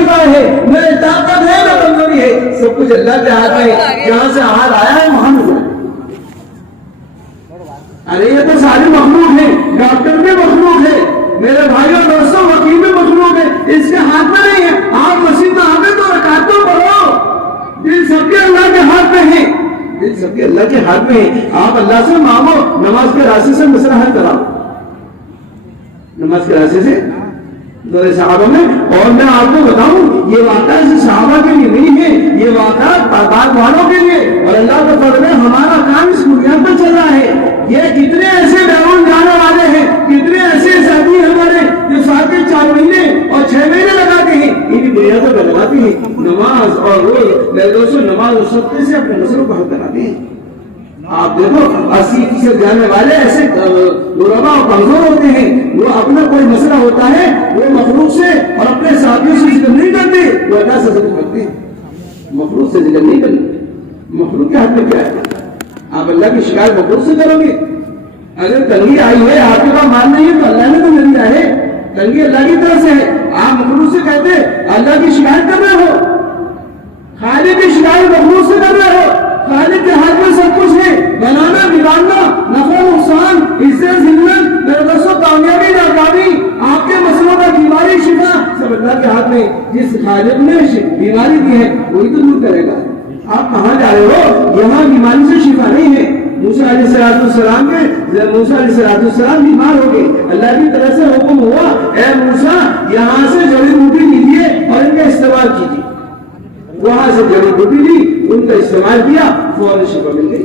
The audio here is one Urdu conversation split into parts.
شفا ہے، نہ طاقت ہے، نہ کمزوری ہے، سب کچھ اللہ کے ہاتھ میں ہے. جہاں سے ہاتھ آیا ہے وہاں نہیں جائے. ارے یہ تو ساری مخلوق ہے، ڈاکٹر بھی مخلوق ہے میرے بھائیوں دوستوں، وکیل بھی مخلوق ہے، اس کے ہاتھ میں نہیں ہے. آپ مسجد میں آگے تو رکعت تو پڑھو. دل سب کے اللہ کے ہاتھ میں ہے، دل سب کے اللہ کے ہاتھ میں ہے. آپ اللہ سے مانگو، نماز کے راستے سے مسئلہ حل کراؤ، نماز کے راستے سے دورے صحابہ میں. اور میں آپ کو بتاؤں یہ واقعہ صحابہ کے لیے نہیں ہے، یہ واقعہ بعد والوں کے لیے. اور اللہ کا فضل ہے ہمارا کام اس بنیاد پر چل رہا ہے. یہ کتنے ایسے بیرون جانے والے ہیں، کتنے ایسے ساتھی ہمارے جو 4 مہینے اور 6 مہینے لگاتے ہیں، انہیں بنیادوں پر لگاتے ہیں نماز اور روز. میرے دوستوں نماز اور صدقے سے اپنے مسئلوں کو حل کراتے ہیں. آپ دیکھو 80% جانے والے ایسے غربا اور کمزور ہوتے ہیں، وہ اپنا کوئی مسئلہ ہوتا ہے وہ مخلوق سے اور اپنے ساتھیوں سے ذکر نہیں کرتے، وہ اللہ سے ذکر کرتے ہیں. مخلوق سے ذکر نہیں کرتے. مخلوق کے ہاتھ میں کیا ہے؟ آپ اللہ کی شکایت مخلوق سے کرو گے. اگر تنگی آئی ہے آپ کے پاس مال نہیں ہے تو اللہ نے تو نہیں دیا ہے، تنگی اللہ کی طرف سے ہے. آپ مخلوق سے کہتے اللہ کی شکایت کر رہے ہو، خالق کی شکایت مخلوق سے کر رہے ہو. خالق کے ہاتھ میں سب کچھ ہے، بنانا بگاڑنا، نفع نقصان، عزت ذلت، میرے دوستوں کامیابی ناکامی، آپ کے مسئلوں کا بیماری شفا سب اللہ کے ہاتھ میں. جس خالق نے بیماری دی ہے وہی تو دور کرے گا. آپ کہاں جا رہے ہو؟ یہاں بیماری سے شفا نہیں ہے. موسیٰ علیہ السلام بیمار ہو گئے، اللہ کی طرف سے حکم ہوا اے موسیٰ یہاں سے جڑی بوٹی لیجیے اور ان کا استعمال کیجیے. وہاں سے جڑی بوٹی لی، ان کا استعمال کیا، فوراً شفا مل گئی.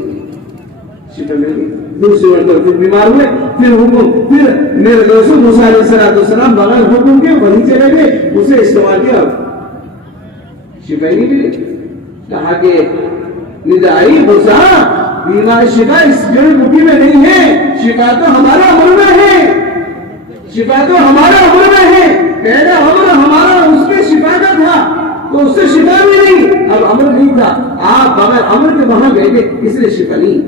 شفا مل گئی. دوسری مرتبہ پھر بیمار ہوئے، پھر حکم، پھر میرے دوستوں موسیٰ علیہ السلام بغیر حکم کے وہیں چلے گئے، اسے استعمال کیا، شفا ہی نہیں ملی. کہا کہ ندائی موسیٰ بیمار شفا اس جڑی بوٹی میں نہیں ہے، شفا تو ہمارا عمر میں ہے، شفا تو ہمارا عمر میں ہے. پہلا عمر ہمارا اس کے شفا کا تھا تو اس سے شفا بھی نہیں، اب عمر نہیں تھا. آپ بغیر عمر کے وہاں گئے تھے اس لیے شفا نہیں.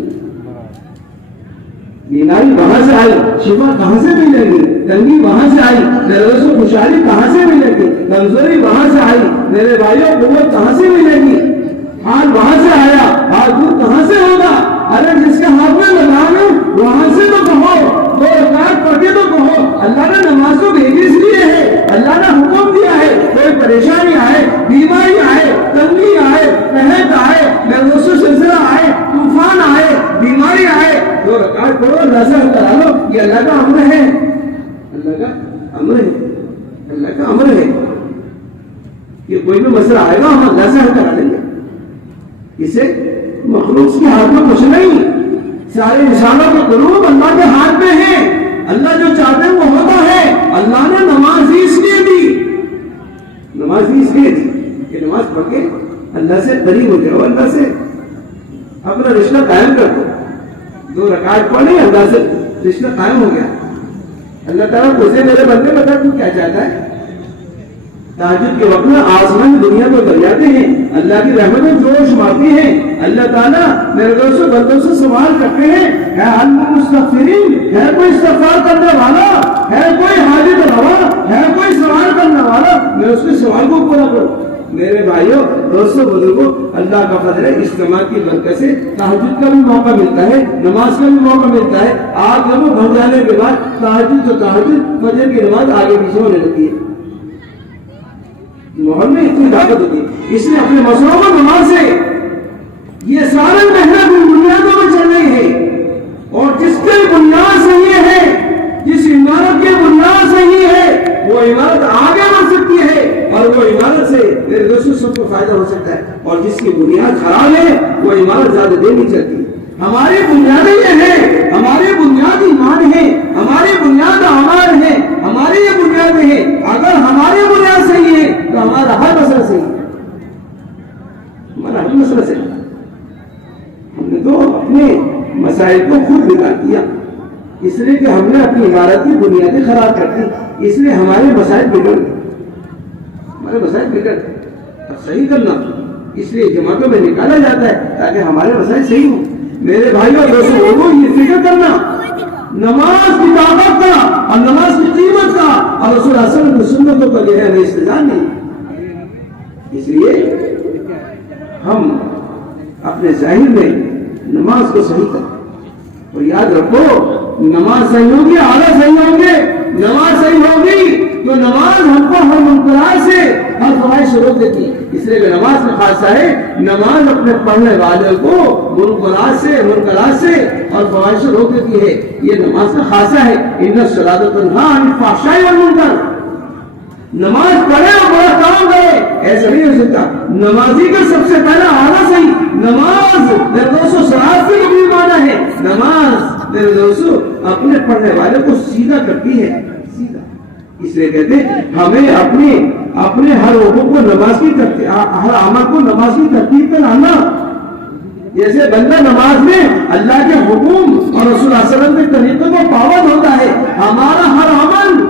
بیماری وہاں سے آئی، شفا کہاں سے ملے گی؟ تنگی وہاں سے آئی، نروس و خوشحالی کہاں سے ملے گی؟ کمزوری وہاں سے آئی، میرے بھائیوں قوت کہاں سے ملے گی؟ حال وہاں سے آیا، حال دور کہاں سے ہوگا؟ ارے جس کے ہاتھ میں لگام ہے وہاں سے تو کہو، 2 رکعت پڑھ کے تو کہو. اللہ نے نماز کو بھیجی اس لیے ہے، اللہ نے حکم دیا ہے. کوئی پریشانی آئے، بیماری آئے، تنگی آئے، قحط آئے، نروس و سلسلہ آئے، طوفان آئے، بیماری آئے، 2 رکعت پڑھو، اللہ سے حل کرا لو. یہ اللہ کا امر ہے، اللہ کا امر ہے، اللہ کا امر ہے. یہ کوئی بھی مسئلہ آئے گا ہم اللہ سے حل کرا لیں گے. اسے مخلوق کے ہاتھ میں کچھ نہیں. سارے انسانوں کے قلوب اللہ کے ہاتھ میں ہیں. اللہ جو چاہتے ہیں وہ ہوتا ہے. اللہ نے نماز ہی اس لیے دی، نماز ہی اس لیے دی کہ نماز پڑھ کے اللہ سے قریب ہو جاؤ، اللہ سے اپنا رشتہ قائم کر دو. 2 رکعت پڑھے اللہ سے رشتہ قائم ہو گیا. اللہ تعالیٰ تجھے میرے بندے بتا تو کیا چاہتا ہے. تہجد کے وقت میں آسمان دنیا کو دریاتے ہیں، اللہ کی رحمتیں جوش مارتی ہیں. اللہ تعالیٰ میرے دوستوں بندوں سے سوال کرتے ہیں اے المستغفرین، ہے کوئی استغفار کرنے والا، ہے کوئی حاجت روا، ہے کوئی سوال کرنے والا، میں اس کے سوال کو پورا کروں. میرے بھائیوں دوستوں بزرگوں اللہ کا فضل ہے، اجتماع کی برکت سے تہجد کا بھی موقع ملتا ہے، نماز کا بھی موقع ملتا ہے. آپ جب بھر جانے کے بعد تہجد تو تہجد، فجر کی نماز آگے پیچھے ہونے لگتی ہے. محل میں اتنی طاقت ہوتی ہے، اس لیے اپنے مسئلوں کو نماز سے یہ سارے محنت بنیادوں میں چل رہی ہے. اور جس کی بنیاد صحیح ہے، جس عمارت کی بنیاد صحیح ہے، وہ عمارت آگے بڑھ سکتی ہے اور وہ عمارت سے میرے دوستوں سب کو فائدہ ہو سکتا ہے. اور جس کی بنیاد خراب ہے وہ عمارت زیادہ دیر نہیں چلتی. ہماری بنیادیں یہ ہے، ہماری بنیاد ایمان ہے، ہماری بنیاد اعمال ہے، ہماری یہ بنیادیں ہیں. اگر ہماری بنیاد صحیح ہے تو ہمارا ہر مسئلہ صحیح ہے، ہمارا ہر مسئلہ صحیح ہے. ہم نے تو اپنے مسائل کو خود بگاڑ دیا، اس لیے کہ ہم نے اپنی عمارت کی بنیادیں خراب کر دی، اس لیے ہمارے مسائل بگڑ گئے، ہمارے مسائل بگڑ گئے. اب صحیح کرنا اس لیے جماعتوں میں نکالا جاتا ہے تاکہ ہمارے مسائل صحیح ہوں. میرے بھائیوں دوستوں لوگوں یہ فکر کرنا نماز کی طاقت کا اور نماز کی قیمت کا اور رسول اللہ صلی اللہ علیہ وسلم کی سنتوں کا جو ہے ہمیں استدلال نہیں. اس لیے ہم اپنے ظاہر میں نماز کو صحیح کریں اور یاد رکھو نماز صحیح ہوگی اعلیٰ صحیح ہوں گے. نماز صحیح ہوگی تو نماز ہم کو ہر منکرات سے ہر فواحش سے روک دیتی ہے. اس لیے کہ نماز میں خاصہ ہے نماز اپنے پڑھنے والے کو منکرات سے اور فواحش سے روک دیتی ہے. یہ نماز کا خاصہ ہے. ان الصلاۃ تنہی عن الفحشاء والمنکر. نماز پڑھے اور بڑا کام کرے ایسا نہیں ہو سکتا. نمازی کا سب سے پہلا اعلیٰ صحیح. نماز میرے دوستوں صراط سے بھی مانا ہے. نماز میرے دوستوں اپنے پڑھنے والے کو سیدھا کرتی ہے, سیدھا. اس لیے کہتے ہیں ہمیں اپنے ہر حکم کو نماز کی ترتیب, ہر عمل کو نماز کی ترتیب پر لانا. جیسے بندہ نماز میں اللہ کے حکم اور رسول اللہ صلی اللہ علیہ وسلم کے طریقوں کو پابند ہوتا ہے, ہمارا ہر عمل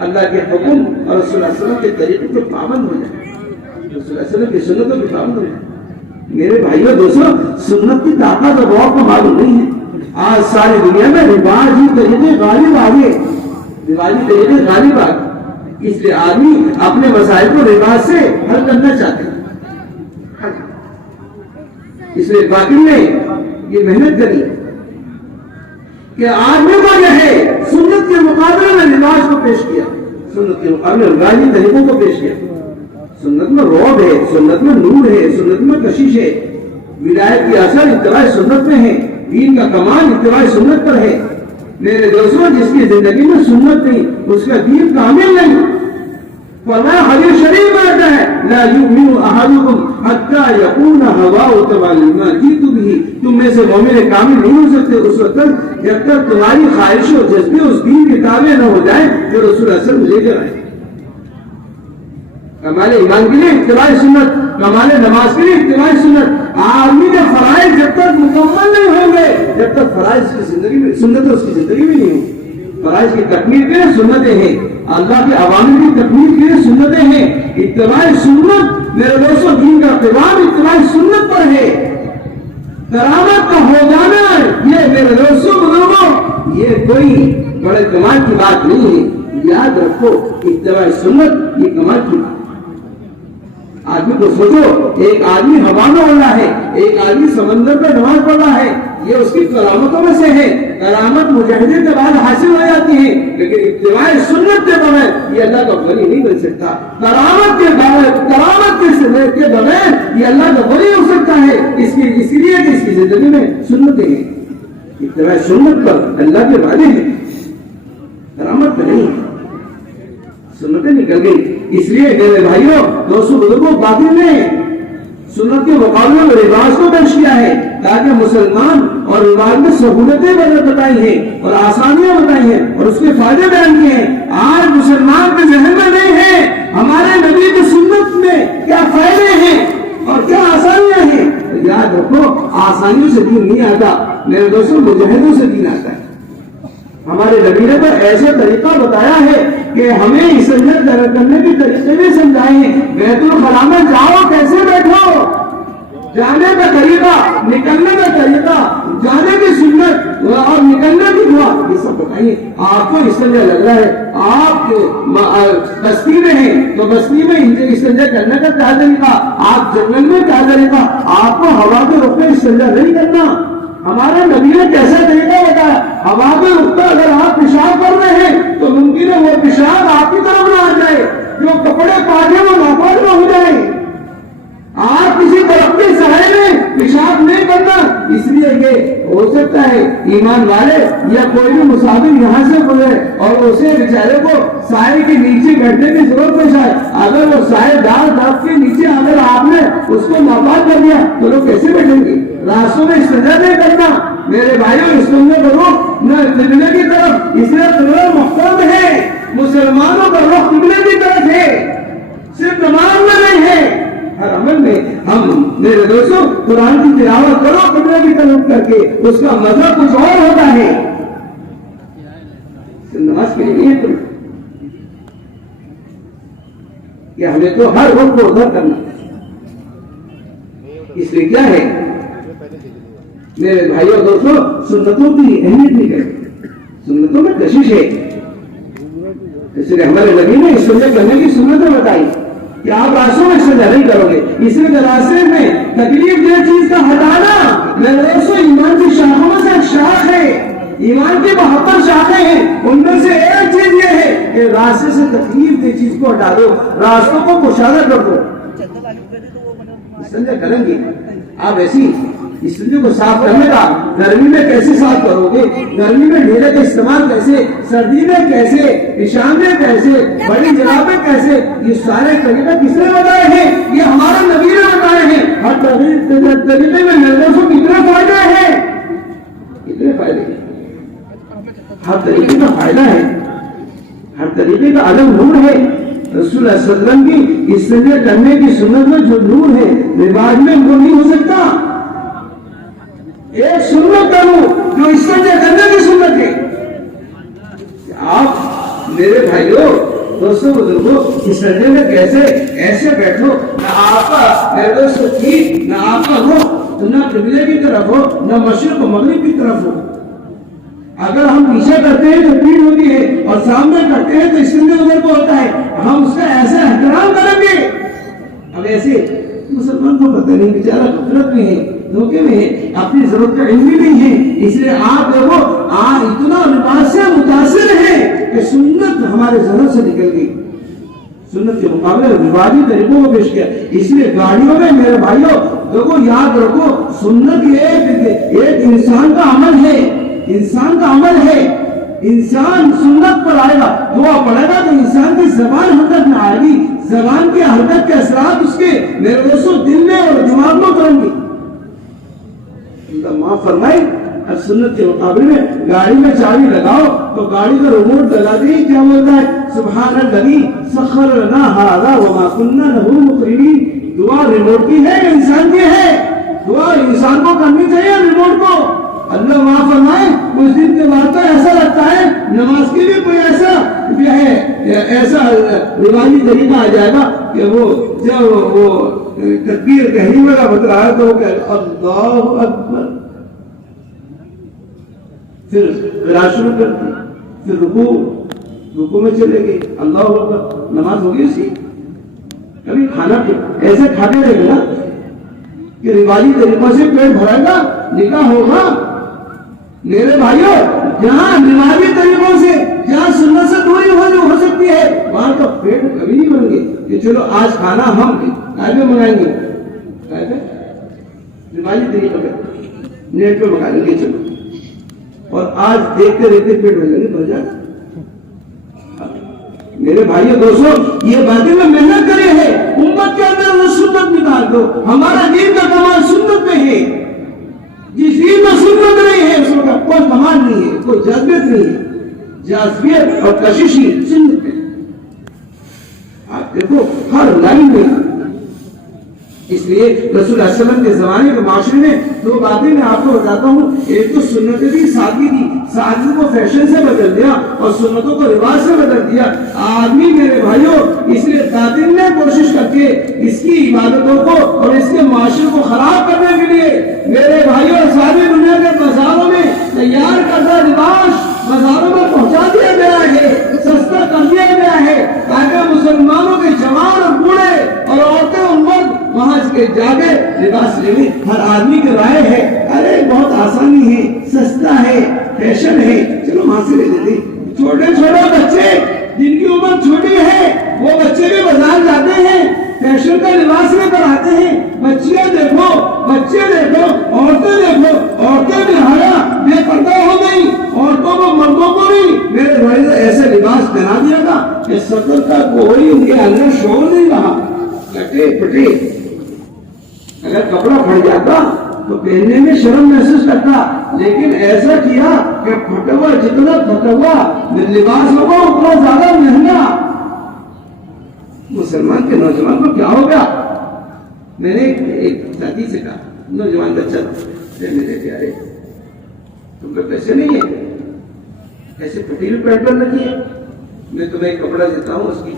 اللہ کے حکم اور رسول اللہ صلی اللہ علیہ وسلم کے طریقوں کو پابند ہو جائے, رسول اللہ صلی اللہ علیہ وسلم کی سنتوں کو پابند ہو جائے. میرے بھائیوں دوستوں سنت کی طاقت اور بہت کو معلوم نہیں ہے. آج ساری دنیا میں رواجی طریقے غالب آ گئے, رواجی طریقے غالب آ گئے. اس لیے آدمی اپنے مسائل کو رواج سے حل کرنا چاہتے ہیں. اس لیے باقی نے یہ محنت کری کہ آدمی کو جو ہے سنت کے مقابلے میں رواج کو پیش کیا, سنت کے مقابلے میں رواجی طریقوں کو پیش کیا. سنت میں روب ہے, سنت میں نور ہے, سنت میں کشش ہے. ولایت کی اثر اتباع سنت میں ہے, دین کا کمال اتباع سنت پر ہے. میرے دوستوں جس کی زندگی میں سنت نہیں اس کا دین کامل نہیں. فرمایا حدیث شریف میں آتا ہے لا یؤمن احدکم حتی یکون ہواؤہ تبعا لما جئت بہ. تم میں سے مومن کامل نہیں ہو سکتے اس وقت تک جب تک تمہاری خواہش و جذبے اس دین کی تابع نہ ہو جائیں جو رسول اللہ صلی اللہ علیہ وسلم لے کر آئے. کمال ایمان کے لیے اتباع سنت, کمال نماز کے لیے اتباع سنت. آدمی کے فرائض جب تک مکمل نہیں ہوں گے, جب تک فرائض کی زندگی میں سنت اس کی زندگی میں نہیں ہوں. فرائض کی تکمیل کے لیے سنتیں ہیں, اللہ کے عوامل کی تکمیل کے لیے سنتیں ہیں. اتباع سنت میرے دوستوں دین کا قیام اتباع سنت پر ہے. کرامت کا ہو جانا یہ میرے دوستوں بزرگوں یہ کوئی بڑے کمال کی بات نہیں ہے. یاد رکھو اتباع سنت یہ کمال کی بات. آدمی کو سوچو ایک آدمی ہوا میں اڑ رہا ہے, ایک آدمی سمندر پہ نماز پڑھ رہا ہے, یہ اس کی کرامتوں میں سے ہے. کرامت مجاہدے کے بعد حاصل ہو جاتی ہے لیکن اتباع سنت کے بغیر یہ اللہ کا ولی نہیں بن سکتا. کرامت کے بغیر یہ اللہ کا ولی ہو سکتا ہے. اس لیے کہ اس کی زندگی میں سنتیں ہیں. اتباع سنت پر اللہ کے وعدے ہیں, کرامت پہ نہیں. سنتیں نکل گئی. اس لیے میرے بھائیوں دوستوں بزرگوں باقی نے سنت کے مقابلے میں رواج کو پیش کیا ہے تاکہ مسلمان اور رواج میں سہولتیں بتائی ہیں اور آسانیاں بتائی ہیں اور اس کے فائدے بیان کیے ہیں. آج مسلمان کے ذہن میں نہیں ہے ہمارے نبی کی سنت میں کیا فائدے ہیں اور کیا آسانیاں ہیں. یاد رکھو آسانیوں سے دین نہیں آتا میرے دوستوں, مجاہدوں سے دین آتا ہے. ہمارے نبی نے تو ایسے طریقہ بتایا ہے کہ ہمیں استنجا کرنے کی طریقے بھی سمجھائے ہیں. بیت الخلاء میں جاؤ کیسے بیٹھو, جانے کا طریقہ, نکلنے کا طریقہ, جانے کی سنت اور نکلنے کی دعا یہ سب بتائیے. آپ کو استنجا لگ رہا ہے, آپ بستی میں ہیں تو بستی میں استنجا کرنے کا کیا طریقہ, آپ جنگل میں کیا طریقہ, آپ کو ہوا کے رخ پہ استنجا نہیں کرنا. ہمارے نبی نے کیسا طریقہ بتایا. ہوا کے رخ پہ اگر آپ پیشاب کر رہے ہیں تو ممکن ہے وہ پیشاب آپ کی طرف نہ آ جائے, جو کپڑے پاجے وہ ناپاک نہ ہو جائے. آپ کسی طرف کے سائے میں پیشاب نہیں کرنا, اس لیے کہ ہو سکتا ہے ایمان والے یا کوئی بھی مسافر یہاں سے گزرے اور اسے بیچارے کو سائے کے نیچے بیٹھنے کی ضرورت پیش آئے. اگر وہ سائے دار درخت کے نیچے اگر آپ نے اس کو ناپاک کر دیا تو لوگ کیسے بیٹھیں گے. راستوں میں استنجا نہیں کرنا میرے بھائیوں, استنجا کرو نہ قبلے کی طرف. اس لیے قبلہ محترم ہے, مسلمانوں کا رخ قبلے کی طرف ہے, صرف نماز میں نہیں ہے. ہر عمل میں ہم میرے دوستوں قرآن کی تلاوت کرو قبلے کی طرف کر کے, اس کا مذہب کچھ اور ہوتا ہے. نماز کے لیے نہیں ہے کہ ہمیں تو ہر وقت کو ادھر کرنا. اس لیے کیا ہے میرے بھائیوں دوستوں سنتوں کی اہمیت نہیں کرتے, سنتوں میں کشش ہے. اس لیے ہمارے نبی نے استنجا کرنے کی سنتیں بتائی. کہ آپ راستوں میں سجا نہیں کرو گے، اس لیے راستے میں تکلیف دہ چیز کا ہٹانا میرے دوستوں ایمان کی شاخوں میں سے ایک شاخ ہے، ایمان کی 72 شاخیں ہیں، ان میں سے ایک چیز یہ ہے کہ راستے سے تکلیف دہ چیز کو ہٹا دو، راستوں کو کشادہ کر دو۔ سمجھے کریں گے آپ ایسی اس لیے کو صاف کرنے کا، گرمی میں کیسے صاف کرو گے، گرمی میں ڈھیلے کا استعمال کیسے، سردی میں کیسے، شام میں کیسے، بڑی جگہ میں کیسے، یہ سارے طریقے کس نے بتائے ہیں؟ یہ ہمارا نبی نے بتائے ہیں۔ ہر طریقے میں نظروں کو کتنے فائدے ہیں، کتنے فائدے ہیں، ہر طریقے کا فائدہ ہے، ہر طریقے کا عدم نور ہے۔ رسول اللہ صلی اللہ علیہ وسلم کی اس طرح کرنے کی سنت میں جو نور ہے رواج میں وہ نہیں ہو سکتا۔ ایک سنت کروں جو اس طرح کرنے کی سنت ہے۔ آپ میرے بھائیوں دوستوں بزرگوں اس سجدے میں کیسے ایسے بیٹھو، نہ آپ کا میرے دوستوں کی نہ آپ کا ہو، نہ قبلے کی طرف ہو، نہ مشرق و مغرب کی طرف ہو۔ اگر ہم پیچھے کرتے ہیں تو پیڑ ہوتی ہے، اور سامنے کرتے ہیں تو اس میں ادھر کو ہوتا ہے، ہم اس کا ایسا احترام کریں گے۔ اب ایسے مسلمان کو پتہ نہیں، بیچارہ غفلت میں ہے، دھوکے میں ہے، اپنی ضرورت کا علم بھی نہیں ہے، اس لیے آپ دیکھو اتنا لباس سے متاثر ہے کہ سنت ہمارے ذہن سے نکل گئی، سنت کے مقابلے رواجی طریقوں کو پیش کیا۔ اس لیے گاڑیوں میں میرے بھائیوں دیکھو یاد رکھو، سنت ایک انسان کا عمل ہے، انسان کا عمل ہے۔ انسان سنت پر آئے گا، دعا پڑھے گا تو انسان کی زبان حرکت میں آئے گی، زبان کی حرکت کے اثرات اس کے میرے دوستوں دل میں اور دماغ میں کریں گے۔ معاف فرمائے، اب سنت کے مقابلے میں گاڑی میں چابی لگاؤ تو گاڑی کا ریموٹ لگا دی، کیا بولتا ہے؟ سبحان الذی سخر لنا ھذا وما كنا له مقرنین۔ دعا ریموٹ کی ہے، انسان کی ہے، دعا انسان کو کرنی چاہیے، ریموٹ کو۔ اللہ معاف فرمائے، کچھ دن کے بعد تو ایسا لگتا ہے نماز کی بھی کوئی ایسا رواجی طریقہ آ جائے گا کہ وہ جب وہ تکبیر کہنے والا بتلا ہے تو وہ کہے اللہ اکبر، پھر قرات شروع کرتی، پھر رکوع میں چلے گئے، اللہ اکبر، نماز ہوگی اس کی؟ کبھی کھانا ایسے کھاتے رہے گا کہ رواجی طریقوں سے پیٹ بھرے گا، نکاح ہوگا۔ میرے بھائیوں جہاں رواجی طریقوں سے، جہاں سنت سے دوری ہو سکتی ہے، وہاں کا پیٹ کبھی نہیں بھریں گے کہ چلو آج کھانا ہم کائے منگائیں گے، رواجی طریقے پہ نیٹ پہ منگا لیں گے چلو، اور آج دیکھتے دیکھتے پیٹ بھر جائے گا۔ میرے بھائیوں دوستوں یہ باتیں میں محنت کرے ہیں، امت کے اندر وہ سنت نکال دو۔ ہمارا دین کا کمال سنت میں ہے، جس دین میں سنت نہیں ہے اس کا کوئی کمال نہیں ہے، کوئی جذبیت نہیں ہے، جذبیت اور کشش سنت ہے۔ آپ دیکھو ہر لائن میں، اس لیے رسول اللہ صلی اللہ علیہ وسلم کے زمانے کے معاشرے میں دو باتیں میں آپ کو بتاتا ہوں، ایک تو سنتیں تھی، سادگی تھی، سادگی کو فیشن سے بدل دیا اور سنتوں کو رواج سے بدل دیا آدمی۔ میرے بھائیوں اس لیے قاتل نے کوشش کر کے اس کی عبادتوں کو اور اس کے معاشرے کو خراب کرنے کے لیے میرے بھائیوں ساری دنیا کے بازاروں میں تیار کردہ لباس بازاروں میں پہنچا دیا گیا ہے، سستا کر دیا گیا ہے، تاکہ مسلمانوں کے جوان اور بوڑھے اور عورتیں اور مرد وہاں کے جاگے لباس لینے۔ ہر آدمی کی رائے ہے ارے بہت آسانی ہے، سستا ہے، فیشن ہے، چلو وہاں سے لے لیتے۔ چھوٹے چھوٹے بچے جن کی عمر چھوٹی ہے وہ بچے بھی بازار جاتے ہیں، فیشن کا لباس لے کر آتے ہیں۔ بچیاں دیکھو، بچے دیکھو، عورتیں دیکھو، عورتیں بھی حیا بے پردہ ہو گئی، عورتوں کو مردوں کو بھی میرے بھائی ایسے لباس پہنا دیا تھا کہ سطر کا کوئی ان کے اندر شور نہیں رہا، کٹے پٹے۔ اگر کپڑا پھٹ جاتا تو پہننے میں شرم محسوس کرتا، لیکن ایسا کیا کہ پھٹا ہوا جتنا پھٹا ہوا لباس ہوگا اتنا زیادہ مہنگا۔ مسلمان کے نوجوان کو کیا ہو گیا؟ میں نے ایک ساتھی سے کہا، نوجوان بچہ میرے پیارے تم کو پیسے نہیں ہے، ایسے پھٹی ہوئی پینٹ پر رکھی ہے، میں تمہیں ایک کپڑا دیتا ہوں اس کی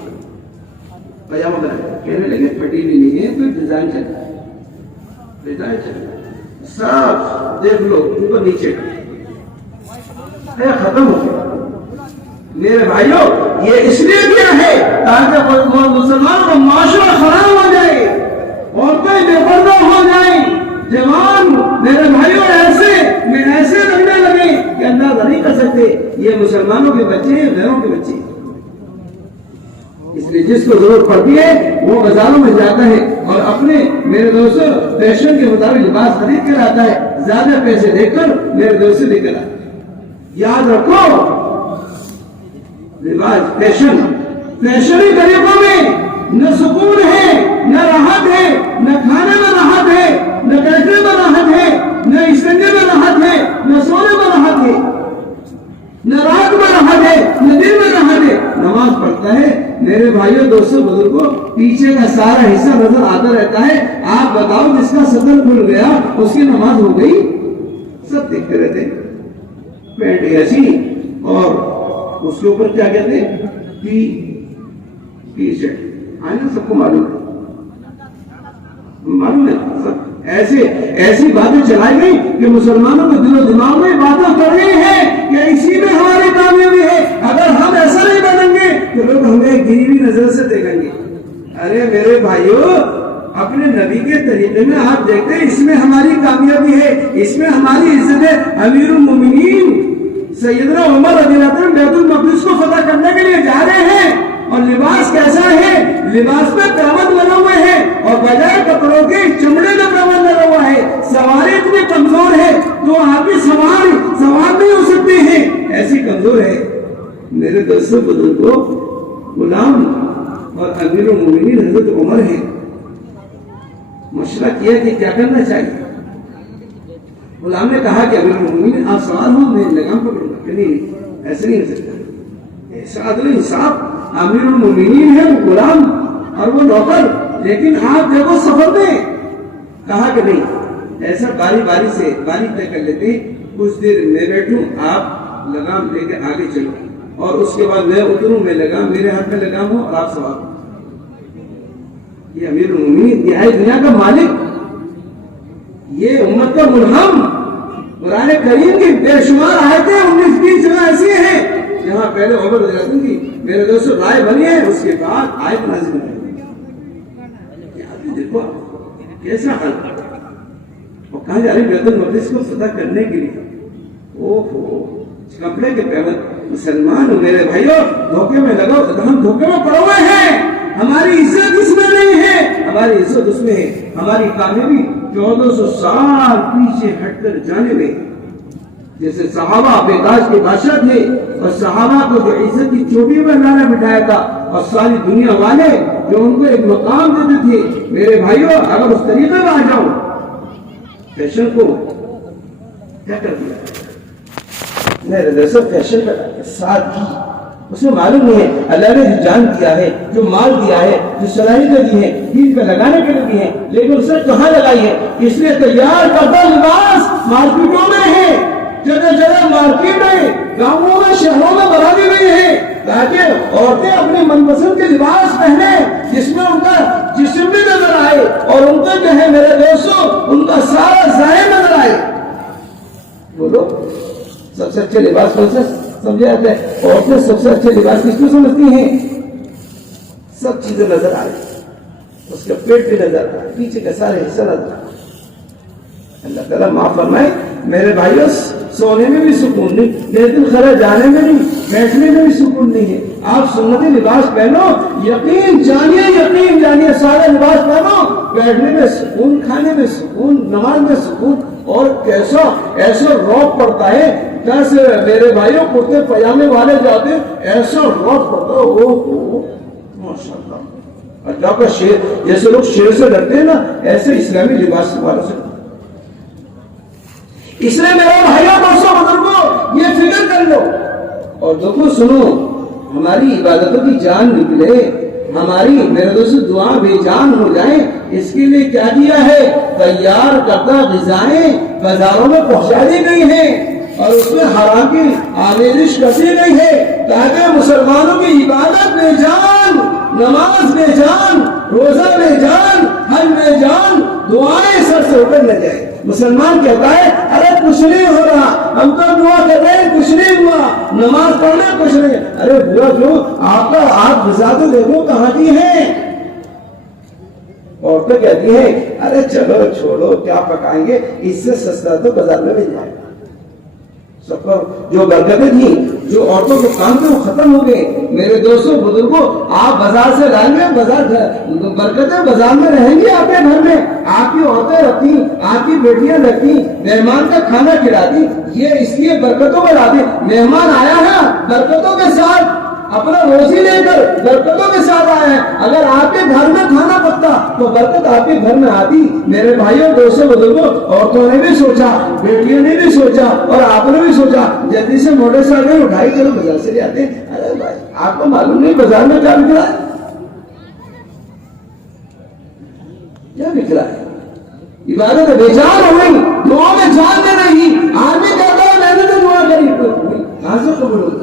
پاجامہ بنا۔ کہنے لگے پھٹی بھی نہیں ہے، کوئی ڈیزائن چلتا ہے، ڈیزائن چلتا ہے، صاف دیکھ لو ان کو نیچے ختم ہو گیا۔ میرے بھائیوں یہ اس لیے کیا ہے تاکہ مسلمان کو معاشرہ یہ مسلمانوں کے بچے ہیں، غیروں کے بچے ہیں. اس لیے جس کو ضرورت پڑتی ہے وہ بازاروں میں جاتا ہے اور اپنے میرے دوستوں فیشن کے مطابق لباس خرید کر آتا ہے، زیادہ پیسے دے کر میرے دوست سے لے کر آتا ہے. یاد رکھو، لباس فیشنی طریقوں میں نہ سکون ہے، نہ راحت ہے، نہ کھانے میں راحت ہے، نہ بیٹھنے میں راحت ہے، نہ استنجے میں راحت ہے، نہ سونے میں راحت ہے، نہ رات میں راحت ہے، نہ دن میں راحت ہے. نماز پڑھتا ہے میرے بھائیوں دوستوں بزرگوں، پیچھے کا سارا حصہ نظر آتا رہتا ہے. آپ بتاؤ جس کا صدر کھل گیا اس کی نماز ہو گئی؟ سب دیکھتے رہتے، پینٹ ایسی اور اس کے اوپر کیا کہتے ہیں، ٹی شرٹ آئے نا، سب کو معلوم ہے سب ایسی باتیں چلائی گئی کہ مسلمانوں کے دل و دماغ میں باتیں کر رہی ہیں کہ اسی میں ہماری کامیابی ہے. اگر ہم ایسا نہیں بنیں گے تو لوگ ہمیں گری ہوئی نظر سے دیکھیں گے. ارے میرے بھائیوں، اپنے نبی کے طریقے میں آپ دیکھتے ہیں اس میں ہماری کامیابی ہے، اس میں ہماری عزت ہے. امیر المومنین سیدنا عمر رضی اللہ عنہ بیت المقدس کو فتح کرنے کے لیے جا رہے ہیں اور لباس کیسا ہے؟ لباس میں پیوند لگا ہوا ہے اور بجائے کپڑوں کے چمڑے کا پیوند لگا ہوا ہے. سواری اتنی کمزور ہے تو آپ کی سوار نہیں ہو سکتے ہیں، ایسی کمزور ہے. میرے دوستوں بزرگوں، غلام اور امیر المومنین حضرت عمر ہیں. مشورہ کیا کہ کیا کرنا چاہیے. غلام نے کہا کہ امیر المومنین آپ سوار ہوں، میں لگام پکڑوں گا. کہ نہیں، ایسے نہیں ہو سکتا، ایسا عدل انصاف. امیر المومنین ہے وہ غلام اور وہ نوکر، لیکن آپ دیکھو سفر میں. کہا کہ نہیں، ایسا باری سے باری طے کر لیتے، کچھ دیر میں بیٹھوں، آپ لگام لے کے آگے چلو اور اس کے بعد میں اتروں، میں لگام میرے ہاتھ میں لگام ہو اور آپ سوار ہو. یہ امیر المومنین، یہ ہے دنیا کا مالک، یہ امت کا ملہم. قرآن کریم کی بے شمار آیتیں 19-20 جگہ ایسی ہیں جہاں پہلے عمر رضی اللہ عنہ کی میرے دوستوں رائے بنی ہے، اس کے بعد آیت نازل ہوئی. دیکھو کیسا حل. اور کہا جا رہی بیت المقدس کو فتح کرنے کے لیے کپڑے کے پیوند. مسلمان میرے بھائیوں، دھوکے میں لگو، ہم دھوکے میں پڑے ہوئے ہیں. ہماری عزت اس میں نہیں ہے، ہماری عزت اس میں ہے. ہماری کامیابی 1400 سال پیچھے ہٹ کر جانے میں. جیسے صحابہ بے تاج کے بادشاہ تھے اور صحابہ کو جو عزت کی چوٹی میں اللہ نے بٹھایا تھا اور ساری دنیا والے جو ان کو ایک مقام دیتے تھے. میرے بھائیوں، اگر اس طریقے میں آ جاؤ، فیشن کو کیا کر دیا میرے دوستوں، فیشن کا ساتھ کی. اس میں معلوم نہیں ہے اللہ نے جو جان دیا ہے، جو مال دیا ہے، جو صلاحیتیں دی ہیں دین پہ لگانے کے لیے دی ہیں، لیکن اسے کہاں لگائی ہے؟ اس لیے تیار کردہ لباس مارکیٹوں میں ہے، جگہ جگہ مارکیٹ ہے، گاؤں میں شہروں میں بنا دی گئی ہے تاکہ عورتیں اپنے من پسند کے لباس پہنے جس میں ان کا جسم بھی نظر آئے اور ان کا جو ہے میرے دوستوں ان کا سارا ظاہر نظر آئے. بولو سب سے اچھے لباس کون سے سمجھے جاتے ہیں؟ عورتیں سب سے اچھے لباس کس کو سمجھتی ہیں؟ سب چیزیں نظر آ رہی، اس کا پیٹ بھی نظر آ رہا ہے، پیچھے کا سارے حصہ نظر آ رہا ہے. اللہ تعالیٰ معاف فرمائے. میرے بھائیوں، سونے میں بھی سکون نہیں، لیکن خلا جانے میں نہیں، بیٹھنے میں بھی سکون نہیں ہے. آپ سنتی لباس پہنو، یقین جانیے سارا لباس پہنو، بیٹھنے میں سکون، کھانے میں سکون، نماز میں سکون. اور کیسا ایسا روب پڑتا ہے، جیسے میرے بھائیوں کرتے پجامے والے جاتے ایسا روب پڑتا ہے. ماشاء اللہ، اللہ کا شیر، جیسے لوگ شیر سے ڈرتے ہیں نا، ایسے اسلامی لباس والوں سے. اس لیے میرے بھائیوں دوستوں بزرگوں، یہ فکر کر لو اور دیکھو سنو، ہماری عبادتوں کی جان نکلے، ہماری میرے دوست دعا بے جان ہو جائیں، اس کے لیے کیا دیا ہے؟ تیار کردہ غذائیں بازاروں میں پہنچا دی گئی ہیں اور اس میں حرام کی آمیزش کسی نہیں ہے تاکہ مسلمانوں کی عبادت بے جان، نماز بے جان، روزہ بے جان، حج بے جان، دعائیں سر سے اوپر نہ جائے. مسلمان کہتا ہے ارے کچھ نہیں ہو رہا، ہم تو دعا کر رہے ہیں کچھ نہیں ہوا، نماز پڑھنا کچھ نہیں. ارے ہوا کیوں؟ آپ کا آپ غذا تو دیکھو کہاں کی ہے. عورتیں کہتی ہیں ارے چلو چھوڑو کیا پکائیں گے، اس سے سستا تو بازار میں مل جائے گا. سب کو جو برکتیں تھیں، جو عورتوں کے کام تھے وہ ختم ہو گئے. میرے دوستوں بزرگوں آپ بازار سے لائیں گے, برکتیں بازار میں رہیں گی. آپ کے گھر میں آپ کی عورتیں رکھتی, آپ کی بیٹیاں رکھتی, مہمان کا کھانا کھلاتی, یہ اس لیے برکتوں میں لاتی. مہمان آیا ہے برکتوں کے ساتھ, اپنا روزی لے کر برکتوں کے ساتھ آیا ہے. اگر آپ کے گھر میں کھانا پکتا تو برکت آپ کے گھر میں آتی. میرے بھائیوں دوستوں بزرگوں, عورتوں نے بھی سوچا, بیٹیوں نے بھی سوچا, اور آپ نے بھی سوچا. جلدی سے موٹر سائیکل اٹھائی چلو بازار سے جاتے ہیں. ارے بھائی آپ کو معلوم نہیں بازار میں کیا بک رہا ہے, کیا بک رہا ہے. عبادت بے جان ہو گئی, دعا میں جان دے رہی. آدمی کہتا ہے میں نے تو دعا کری, کہاں سے قبول ہوگی.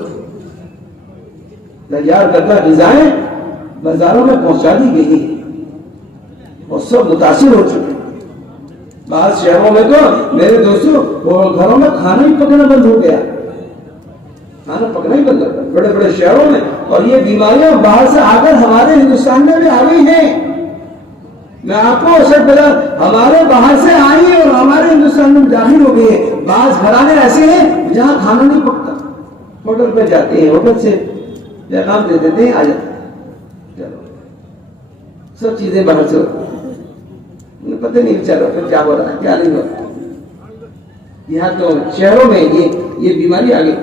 تیار کردہ غذائیں بازاروں میں پہنچا دی گئی اور سب متاثر ہو چکے. بعض شہروں میں تو میرے دوستوں گھروں میں کھانا ہی پکنا بند ہو گیا, کھانا پکنا ہی بند ہو گیا بڑے بڑے شہروں میں. اور یہ بیماریاں باہر سے آ کر ہمارے ہندوستان میں بھی آ گئی ہیں. میں آپ کو سب بتا, ہمارے باہر سے آئی اور ہمارے ہندوستان میں داخل ہو گئی ہے. بعض گھرانے ایسے ہیں جہاں کھانا نہیں پکتا, ہوٹل پہ جاتے ہیں, ہوٹل سے پیغام دے دیتے ہیں, آ جاتے ہیں, چلو سب چیزیں باہر سے ہوتی ہیں, پتہ نہیں چل رہا پھر کیا ہو رہا ہے کیا نہیں ہو رہا. یہاں تو شہروں میں یہ بیماری آ گئی.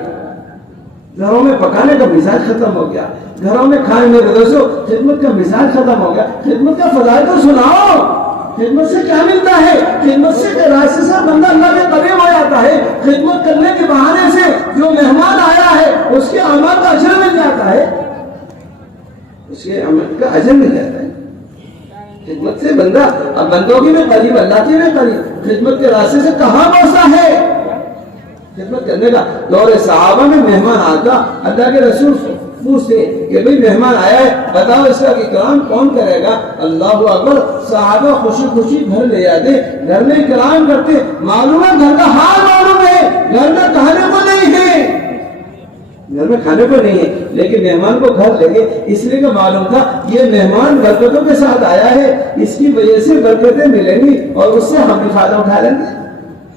گھروں میں پکانے کا مزاج ختم ہو گیا, گھروں میں کھانے میں دوستوں خدمت کا مزاج ختم ہو گیا. خدمت کا فضائل تو سناؤ, خدمت سے کیا ملتا ہے. خدمت سے راستے سے بندہ اللہ کے قریب ہو جاتا ہے. خدمت کرنے کے بہانے سے جو مہمان آیا ہے اس کے اعمال کا اجر مل جاتا ہے, اس کے عمل کا اجر مل جاتا ہے. خدمت سے بندہ اب بندوں کی بھی قریب, اللہ کی بھی قریب. خدمت کے راستے سے کہاں پہنچا ہے خدمت کرنے کا. دور صحابہ میں مہمان آتا, اللہ کے رسول پوچھتے کہ بھئی مہمان آیا ہے, بتاؤ اس کا اکرام کون کرے گا. اللہ اکبر, صحابہ خوشی خوشی گھر لے جاتے, گھر میں اکرام کرتے. معلوم ہے گھر کا حال معلوم ہے, گھر میں کھانے کو نہیں ہے, گھر میں کھانے کو نہیں ہے, لیکن مہمان کو گھر لے گئے اس لیے کہ معلوم تھا یہ مہمان برکتوں کے ساتھ آیا ہے, اس کی وجہ سے برکتیں ملیں گی اور اس سے ہم بھی فائدہ اٹھا لیں گے.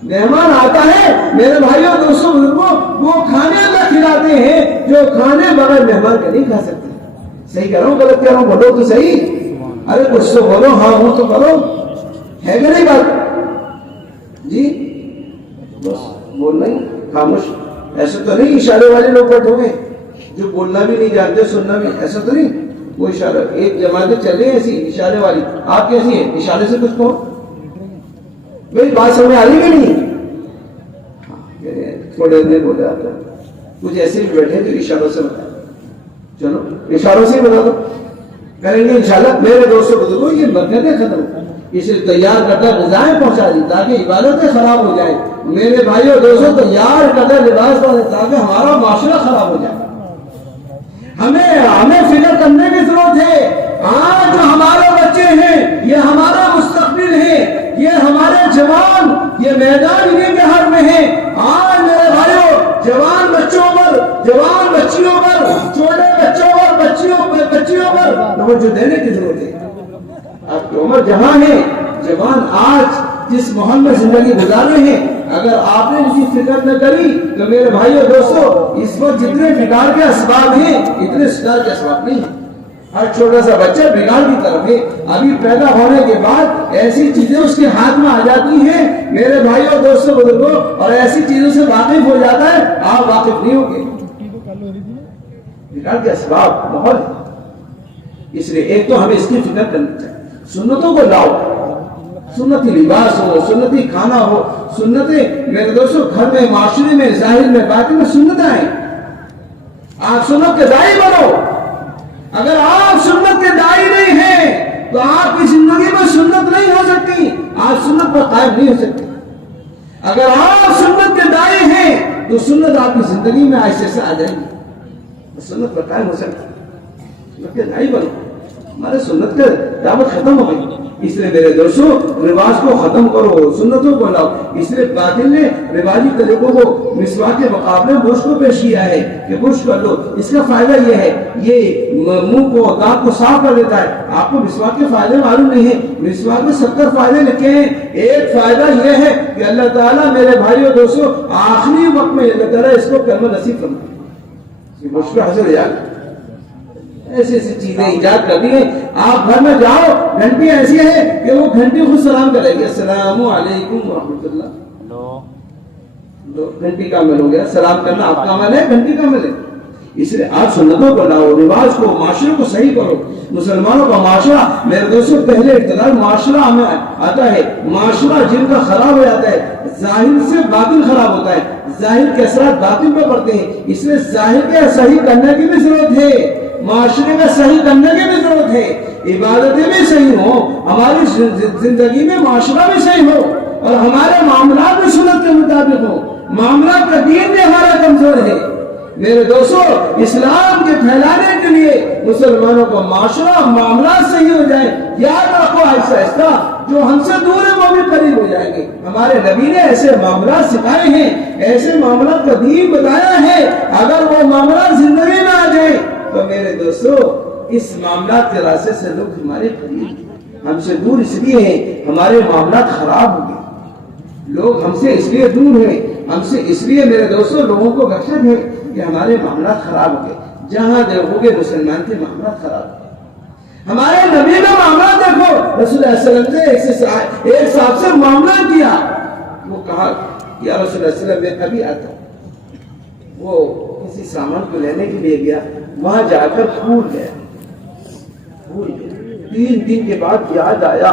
مہمان آتا ہے میرے بھائیوں دوستوں بزرگوں, وہ کھانے اللہ کھلاتے ہیں جو کھانے بغیر مہمان کا نہیں کھا سکتے. صحیح کہہ رہا ہوں غلط کہہ رہا ہوں, بولو تو صحیح. ارے کچھ تو بولو, ہاں ہوں تو کرو, ہے کہ نہیں بات جی. بس بولنا ہی خاموش. ایسا تو نہیں اشارے والے لوگ بیٹھے ہوئے جو بولنا بھی نہیں جانتے سننا بھی, ایسا تو نہیں. وہ اشارہ ایک جماعتیں چل رہی ہیں ایسی اشارے والی, آپ کیسی ہیں اشارے سے کچھ کہو. میری بات سمجھ آ رہی کہ نہیں. تھوڑے دیر بولے آپ کچھ ایسے بھی بیٹھے جو اشاروں سے بتا, چلو اشاروں سے بتا دو, کریں گے انشاءاللہ. میرے دوستوں بزرگوں یہ برکتیں ختم ہو, اسے تیار کردہ غذائیں پہنچا دی تاکہ عبادتیں خراب ہو جائیں. میرے بھائیوں دوستوں تیار کردہ لباس ڈالے تاکہ ہمارا معاشرہ خراب ہو جائے. ہمیں فکر کرنے کی ضرورت ہے. آج جو ہمارے بچے ہیں یہ ہمارا مستقبل ہے, یہ ہمارے جوان, یہ میدان انہیں کے ہاتھ میں ہے. آج میرے بھائیوں جوان بچوں پر, جوان بچیوں پر, چھوٹے بچوں پر, بچیوں پر توجہ دینے کی ضرورت ہے. آپ کی عمر جہاں ہے, جوان آج جس ماحول میں زندگی گزار رہے ہیں, اگر آپ نے اس کی فکر نہ کری تو میرے بھائیوں دوستوں اس وقت جتنے بگاڑ کے اسباب ہیں اتنے سدھار کے اسباب نہیں ہیں. ہر چھوٹا سا بچہ بگاڑ کی طرف ہے. ابھی پیدا ہونے کے بعد ایسی چیزیں اس کے ہاتھ میں آ جاتی ہیں میرے بھائیوں دوستوں بزرگوں, اور ایسی چیزوں سے واقف ہو جاتا ہے, آپ واقف نہیں ہوں گے. بگاڑ کے اسباب بہت ہے, اس لیے ایک تو ہمیں اس کی فکر کرنی چاہیے. سنتوں کو لاؤ, سنتی لباس ہو, سنتی کھانا ہو, سنتیں میرے دوستوں گھر میں, معاشرے میں, ظاہر میں, باطن میں سنتیں آئیں. آپ سنت کے داعی بنو. اگر آپ سنت کے داعی نہیں ہیں تو آپ کی زندگی میں سنت نہیں ہو سکتی, آپ سنت پر قائم نہیں ہو سکتے. اگر آپ سنت کے داعی ہیں تو سنت آپ کی زندگی میں آہستہ سے آ جائے گی, سنت پر قائم ہو سکتے. سنت کے داعی بنو. ہمارے سنت کا دعوت ختم ہو گئی, اس لیے میرے دوستوں رواج کو ختم کرو, سنتوں کو لاؤ. اس لیے باطل نے رواجی طریقوں کو مسواک کے مقابلے برش کو پیش کیا ہے کہ برش کر لو. اس کا فائدہ یہ ہے, یہ منہ کو, دانت کو صاف کر دیتا ہے. آپ کو مسواک کے فائدے معلوم نہیں ہے. مسواک میں 70 فائدے لکھے ہیں. ایک فائدہ یہ ہے کہ اللہ تعالیٰ میرے بھائیوں دوستوں آخری وقت میں اللہ تعالیٰ اس کو کلمہ نصیب فرمائے. مشکل حاصل ہو جائے. ایسی ایسی چیزیں ایجاد کر دی ہیں. آپ گھر میں جاؤ, گھنٹی ایسی ہے کہ وہ گھنٹی خود سلام کرے گی, السلام علیکم ورحمۃ اللہ. گھنٹی کا عمل ہو گیا, سلام کرنا آپ کا عمل ہے, گھنٹی کا عمل ہے. اس لیے آپ سنتوں کو لاؤ, رواج کو, معاشرے کو صحیح کرو. مسلمانوں کا معاشرہ, میرے دوستوں, پہلے ابتدائی معاشرہ ہمیں آتا ہے. معاشرہ جن کا خراب ہو جاتا ہے, ظاہر سے باطن خراب ہوتا ہے, ظاہر کے اثرات باطن پہ پڑتے ہیں. اس لیے ظاہر کے صحیح کرنے کی بھی ضرورت ہے, معاشرے کا صحیح کرنے کی بھی ضرورت ہے. عبادتیں بھی صحیح ہو, ہماری زندگی میں معاشرہ بھی صحیح ہو, اور ہمارے معاملات بھی سنت کے مطابق ہو. معاملات کا دین بھی ہمارا کمزور ہے. میرے دوستو, اسلام کے پھیلانے کے لیے مسلمانوں کا معاشرہ, معاملات صحیح ہو جائے. یاد رکھو, آہستہ آہستہ جو ہم سے دور ہے وہ بھی قریب ہو جائیں گے. ہمارے نبی نے ایسے معاملات سکھائے ہیں, ایسے معاملات کا دین بتایا ہے. اگر وہ معاملات زندگی میں آ جائیں تو میرے دوستو, اس معاملات کے راستے سے لوگ ہمارے قریب, ہم سے دور اس لیے ہیں ہمارے معاملات خراب ہو گئے. لوگ ہم سے اس لیے دور ہیں, ہم سے اس لیے میرے دوستوں لوگوں کو وحشت ہے کہ ہمارے معاملات خراب ہو گئے. جہاں دیکھو گے مسلمان کے معاملات خراب ہو گئے. ہمارے نبی کا معاملات دیکھو, رسول اللہ صلی اللہ علیہ وسلم نے ایک صاحب سے معاملہ کیا. وہ کہا, یا رسول اللہ صلی اللہ علیہ وسلم, میں ابھی آتا ہوں. وہ کسی سامان کو لینے کے لیے گیا, وہاں جا کر بھول گیا. 3 دن کے بعد یاد آیا,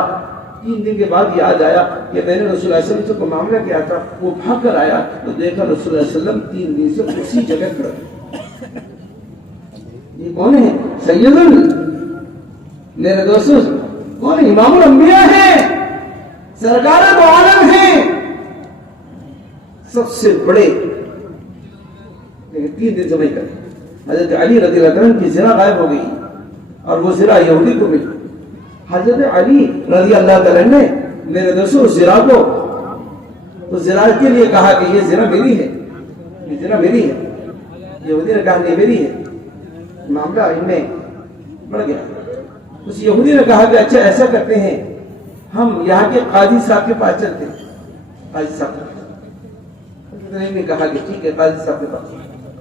3 دن کے بعد یاد آیا کہ میں نے رسول اللہ صلی اللہ علیہ وسلم کو معاملہ کیا تھا. وہ بھاگ کر آیا تو دیکھا رسول اللہ صلی اللہ علیہ وسلم 3 دن سے اسی جگہ کھڑے. یہ کون ہے؟ سید میرے دوستوں, کون؟ امام الانبیاء ہیں, سرکار دو عالم ہیں, سب سے بڑے. لیکن 3 دن سے نہیں کرے. حضرت علی رضی اللہ عنہ کی زرہ غائب ہو گئی اور وہ زرہ یہودی کو ملی. حضرت علی رضی اللہ تعالیٰ نے میرے دوستوں زرہ کو, اس زرہ کے لیے کہا کہ یہ زرہ میری ہے, یہ زرہ میری ہے. یہودی نے کہا نہیں میری ہے. معاملہ ان میں بڑھ گیا. اس یہودی نے کہا کہ اچھا ایسا کرتے ہیں, ہم یہاں کے قاضی صاحب کے پاس چلتے ہیں. قاضی صاحب نے کہا کہ ٹھیک ہے, قاضی صاحب کے پاس.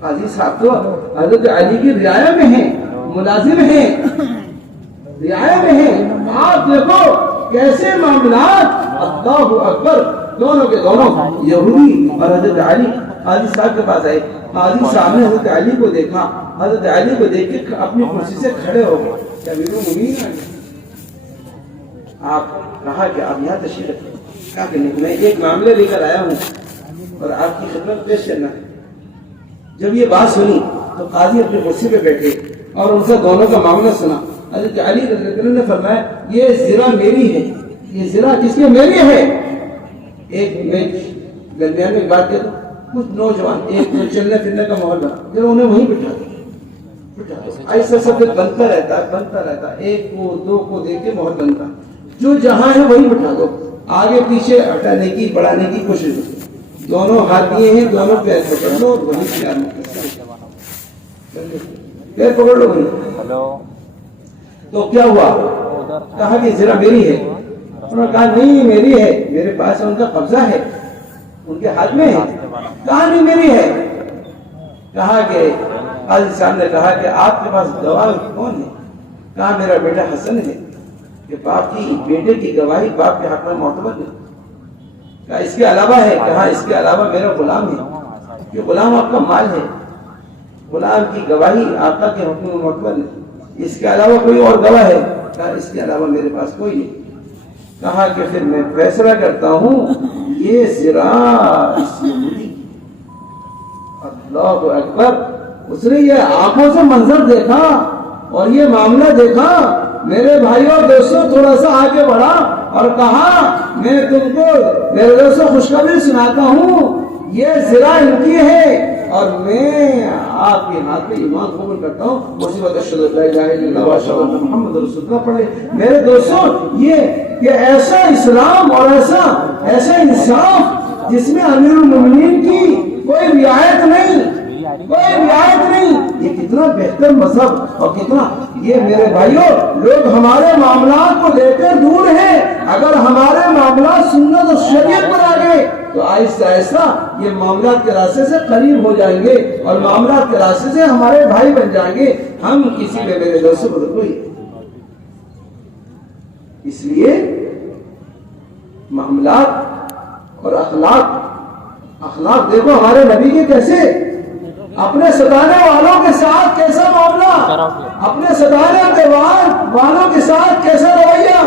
قاضی صاحب تو حضرت علی کی رعایا میں ہیں, ملازم ہیں, رعایا میں ہیں. آپ دیکھو کیسے معاملات, اللہ اکبر, دونوں کے دونوں یہودی اور حضرت علی قاضی صاحب کے پاس آئے. قاضی صاحب نے حضرت علی کو دیکھا, حضرت علی کو دیکھ کے اپنی کرسی سے کھڑے ہو گئے. آپ کہا کہ آپ یہاں تشریف رکھیں. کہا کہ نہیں, میں ایک معاملہ لے کر آیا ہوں اور آپ کی خدمت پیش کرنا ہے. جب یہ بات سنی تو قاضی اپنی کرسی پہ بیٹھے اور ان سے دونوں کا معاملہ سنا. حضرت علی رضی اللہ عنہ نے فرمایا, یہ زرہ میری ہے. یہ زرہ کس کی میری ہے؟ ایک میں درمیان میں بات کہتا ہوں, کچھ نوجوان ایک چلنے پھرنے کا ماحول بنا, جب انہیں وہیں بٹھا دو. ایسا سب بنتا رہتا, ایک کو دو کو دیکھ کے ماحول بنتا. جو جہاں ہے وہیں بٹھا دو, آگے پیچھے ہٹانے کی بڑھانے کی کوشش کرو. دونوں ہاتھ دیے ہیں, دونوں پیر پکڑ لو, وہیں پیر پکڑ لو وہیں. تو کیا ہوا؟ کہا کہ ذرا میری ہے. انہوں نے کہا نہیں میری ہے, میرے پاس ان کا قبضہ ہے, ان کے ہاتھ میں ہے. کہا نہیں میری ہے. کہا کہ قاضی صاحب نے کہا کہ آپ کے پاس گواہ کون ہے؟ کہا میرا بیٹا حسن ہے. کہ باپ کی بیٹے کی گواہی باپ کے حق میں معتبر نہیں. کہا اس کے علاوہ ہے؟ کہا اس کے علاوہ میرا غلام ہے. کہ غلام آپ کا مال ہے, غلام کی گواہی آقا کے حکم میں معتبر نہیں. اس کے علاوہ کوئی اور گواہ ہے؟ کہا اس کے علاوہ میرے پاس کوئی نہیں. کہا کہ پھر میں فیصلہ کرتا ہوں, یہ زرہ اس یہودی. اللہ اکبر. اس نے یہ آنکھوں سے منظر دیکھا اور یہ معاملہ دیکھا. میرے بھائیوں دوستوں, تھوڑا سا آگے بڑھا اور کہا میں تم کو میرے دوستوں خوشخبری سناتا ہوں, یہ زرہ ان کی ہے اور میں آپ کے ہاتھ میں ایمان قبول کرتا ہوں. مصیبت اشہد ان لا الہ الا اللہ و اشہد ان محمد رسول اللہ پڑھے. میرے دوستوں, یہ ایسا اسلام اور ایسا انصاف جس میں امیر المومنین کی کوئی رعایت نہیں, کوئی رعایت نہیں. یہ کتنا بہتر مذہب اور کتنا, یہ میرے بھائیوں لوگ ہمارے معاملات کو لے کر دور ہیں. اگر ہمارے معاملات سنت اور شریعت پر آ گئے تو آہستہ آہستہ یہ معاملات کے راستے سے قریب ہو جائیں گے اور معاملات کے راستے سے ہمارے بھائی بن جائیں گے. ہم کسی میں میرے دوستوں کو کوئی اس لیے معاملات اور اخلاق دیکھو ہمارے نبی کے کیسے, اپنے ستانے والوں کے ساتھ کیسا معاملہ, اپنے ستانے والوں کے ساتھ کیسا رویہ,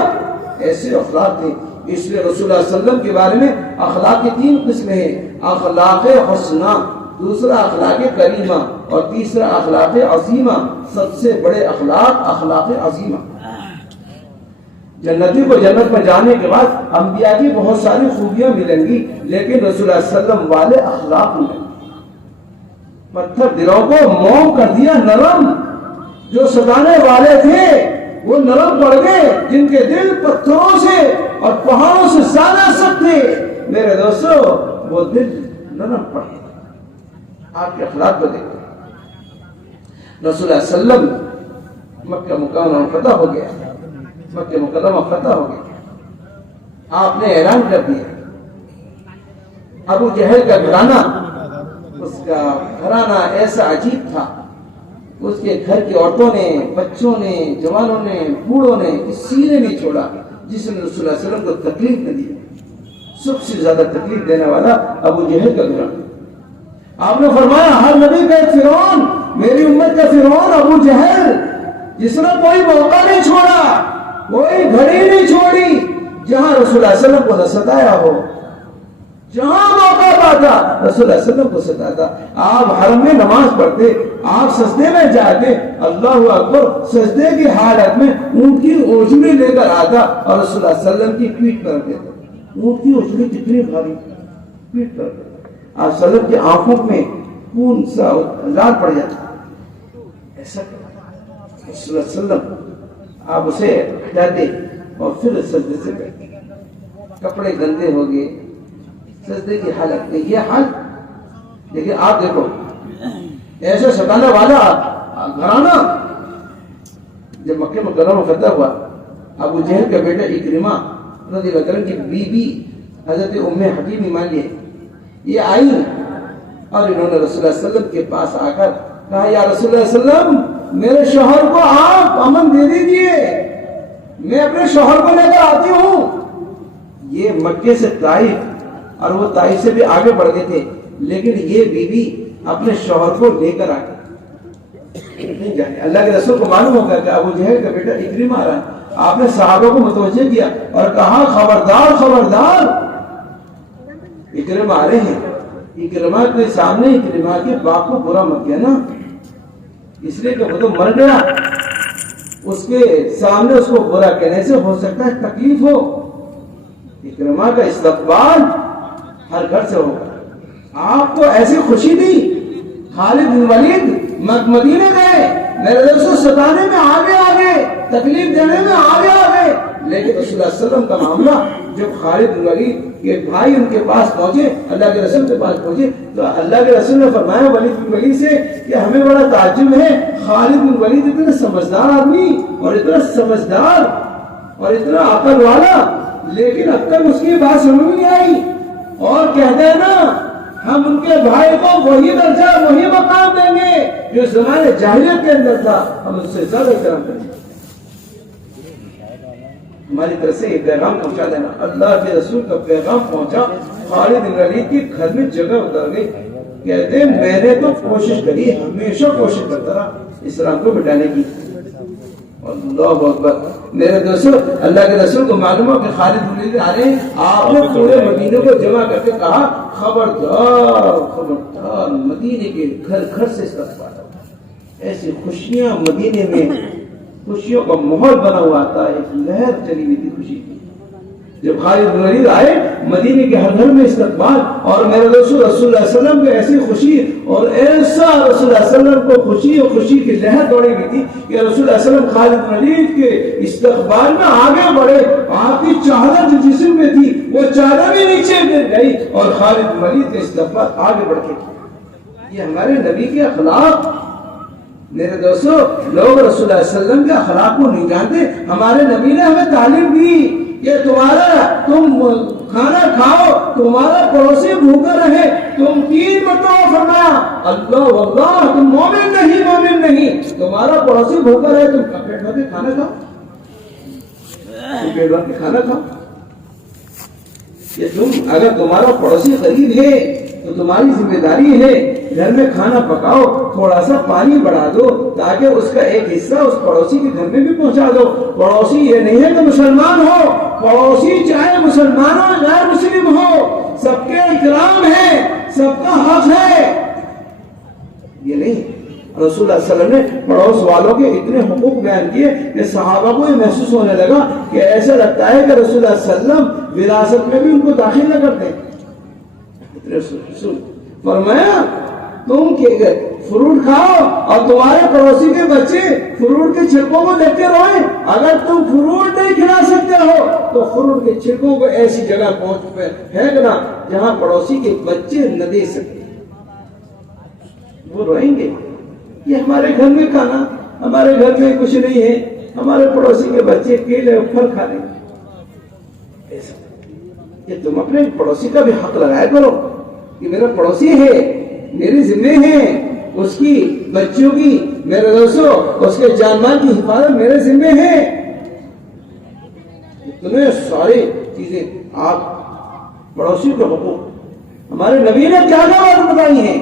ایسے اخلاق تھے. اس لیے رسول اللہ صلی اللہ علیہ وسلم کے بارے میں اخلاق کی 3 قسمیں ہیں, اخلاق حسنہ, دوسرا اخلاق کریمہ اور تیسرا اخلاق عظیمہ. سب سے بڑے اخلاق عظیمہ. جنتی کو جنت میں جانے کے بعد انبیاء کی بہت ساری خوبیاں ملیں گی, لیکن رسول اللہ صلی اللہ علیہ وسلم والے اخلاق ملیں گے. پتھر دلوں کو موم کر دیا نرم, جو ستانے والے تھے وہ نرم پڑ گئے, جن کے دل پتھروں سے اور پہاڑوں سے زیادہ سخت تھے میرے دوستو وہ دل نرم پڑ گئے. آپ کے اخلاق کو دیکھیں. رسول اللہ صلی اللہ علیہ وسلم مکہ مکرمہ فتح ہو گیا, مکہ مکرمہ فتح ہو گیا, آپ نے اعلان کر دیا. ابو جہل کا گھرانہ, اس کا گھرانہ ایسا عجیب تھا, اس کے گھر کی عورتوں نے, بچوں نے, جوانوں نے, بوڑھوں نے کسی نے نہیں چھوڑا جس نے رسول اللہ صلی اللہ علیہ وسلم کو تکلیف نہ دی. سب سے زیادہ تکلیف دینے والا ابو جہل کا گھرانہ. آپ نے فرمایا ہر نبی کا ایک فرعون, میری امت کا فرعون ابو جہل, جس نے کوئی موقع نہیں چھوڑا, کوئی گھڑی نہیں چھوڑی جہاں رسول اللہ صلی اللہ علیہ وسلم کو نہ ستایا ہو. جہاں موقع پاتا رسول اللہ صلی اللہ علیہ وسلم کو ستاتا. آپ حرم میں نماز پڑھتے, آپ سجدے میں جاتے, اللہ اکبر, سجدے کی حالت میں اونٹ کی اوجڑی لے کر آتا اور رسول اللہ صلی اللہ علیہ وسلم کی پیٹھ پر دیتا. اونٹ کی اوجڑی کتنی بھاری, پیٹھ پر دیتا. آپ صلی اللہ علیہ وسلم کی آنکھوں میں خون سا لال پڑ جاتا. ایسا رسول اللہ صلی اللہ علیہ وسلم آپ اسے ہٹاتے اور پھر سجدے سے بیٹھتے. کپڑے گندے ہو گئے, سجدے کی حالت میں یہ حال. لیکن آپ دیکھو ایسے ستانے والا گھرانہ. جب مکہ مکرمہ فتح ہوا, ابو جہل کا بیٹا اکرمہ رضی اللہ عنہ کی بیوی حضرت ام حکیم ایمان لیے, یہ آئی اور انہوں نے رسول اللہ صلی اللہ علیہ وسلم کے پاس آ کر کہا یا رسول اللہ صلی اللہ علیہ وسلم میرے شوہر کو آپ امن دے دیجئے, میں اپنے شوہر کو لے کر آتی ہوں. یہ مکے سے طائف اور وہ طائف سے بھی آگے بڑھ گئے تھے, لیکن یہ بیوی اپنے شوہر کو لے کر آ گئی. اللہ کے رسول کو معلوم ہوگا کہ ابو جہل کا بیٹا اکرمہ آ رہا ہے. آپ نے صحابہ کو متوجہ کیا اور کہا خبردار خبردار, اکرمہ آ رہے ہیں. اکرمہ کے سامنے اکرمہ کے باپ کو برا مت کہنا, اس لیے کہ وہ تو مر گیا. اس کے سامنے اس کو برا کہنے سے ہو سکتا ہے تکلیف ہو. اکرمہ کا استقبال ہر گھر سے ہوگا. آپ کو ایسی خوشی دی. خالد بن ولید مدینے گئے, میرے دوستوں ستانے میں آگے, تکلیف دینے میں آگے, لیکن رسول اللہ صلی اللہ علیہ وسلم کا معاملہ جب خالد بن ولید کے بھائی ان کے پاس پہنچے, اللہ کے رسول کے پاس پہنچے, تو اللہ کے رسول نے فرمایا ولید بن ولید سے کہ ہمیں بڑا تعجب ہے, خالد بن ولید اتنا سمجھدار آدمی اور اتنا سمجھدار اور اتنا عقل والا, لیکن اب تک اس کی بات سمجھ نہیں آئی. اور کہتے ہیں نا ہم ان کے بھائی کو وہی درجہ وہی مقام دیں گے جو زمانے جاہلیت کے اندر تھا, ہم اس سے زیادہ احترام کریں گے. ہماری طرف سے یہ پیغام پہنچا دینا. اللہ کے رسول کا پیغام پہنچا. خالد بن ولید کی گھر میں جگہ اتر گئی. کہتے ہیں میں نے تو کوشش کری, ہمیشہ کوشش کرتا رہا اسلام کو مٹانے کی. اللہ اکبر. میرے دوستو اللہ کے رسول کو معلوم ہو کہ خالد بن ولید آ رہے ہیں. آپ نے پورے مدینے کو جمع کر کے کہا خبردار خبردار, مدینے کے گھر گھر سے استقبال. ایسی خوشیاں مدینے میں, خوشیوں کا ماحول بنا ہوا تھا, ایک لہر چلی ہوئی تھی خوشی کی. جب خالد بن ولید آئے مدینے کے ہر گھر میں استقبال. اور میرے دوستو رسول اللہ صلی اللہ علیہ وسلم کو ایسی خوشی اور ایسا رسول اللہ صلی اللہ علیہ وسلم کو خوشی اور خوشی کی لہر دوڑی ہوئی تھی کہ رسول اللہ صلی اللہ علیہ وسلم خالد بن ولید کے استقبال میں آگے بڑھے. آپ کی چادر جو جسم میں تھی وہ چادر بھی نیچے گر گئی اور خالد بن ولید کے استقبال آگے بڑھ کے. یہ ہمارے نبی کے اخلاق. میرے دوستو لوگ رسول اللہ صلی اللہ علیہ وسلم کے اخلاق کو نہیں جانتے. ہمارے نبی نے ہمیں تعلیم دی کہ تم کھانا کھاؤ تمہارا پڑوسی بھوکا رہے، تم 3 مرتبہ فرمایا اللہ واللہ تم مومن نہیں، تمہارا پڑوسی بھوکا رہے تم پیٹ بھر کے کھانا کھاؤ، پیٹ بھر کے کھانا کھاؤ۔ کہ تم اگر تمہارا پڑوسی غریب ہے تو تمہاری ذمہ داری ہے گھر میں کھانا پکاؤ، تھوڑا سا پانی بڑھا دو تاکہ اس کا ایک حصہ اس پڑوسی کے گھر میں بھی پہنچا دو۔ پڑوسی یہ نہیں ہے کہ مسلمان ہو، پڑوسی چاہے مسلمان ہو غیر مسلم ہو، سب کے احترام ہے، سب کا حق ہے، یہ نہیں۔ رسول اللہ صلی اللہ علیہ وسلم نے پڑوس والوں کے اتنے حقوق بیان کیے کہ صحابہ کو یہ محسوس ہونے لگا کہ ایسا لگتا ہے کہ رسول اللہ صلی اللہ علیہ وسلم وراثت میں بھی ان کو داخل نہ کرتے۔ رسول فرمایا تم فروٹ کھاؤ اور تمہارے پڑوسی کے بچے فروٹ کے چھلکوں کو دیکھ کے روئیں، اگر تم فروٹ نہیں کھلا سکتے ہو تو فروٹ کے چھلکوں کو ایسی جگہ پھینکنا جہاں پڑوسی کے بچے نہ دے سکتے، وہ روئیں گے۔ یہ ہمارے گھر میں کھانا، ہمارے گھر میں کچھ نہیں ہے، ہمارے پڑوسی کے بچے کیلے اور پھل کھا لیں، ایسا کہ تم اپنے پڑوسی کا بھی حق لگایا کرو کہ میرا پڑوسی ہے، میری ذمہ ہے اس کی بچوں کی، میرے دوستوں اس کے جان مال کی حفاظت میرے ذمہ ہے۔ اتنے ساری چیزیں آپ پڑوسی کے حقوق، ہمارے نبی نے کیا بات بتائی ہیں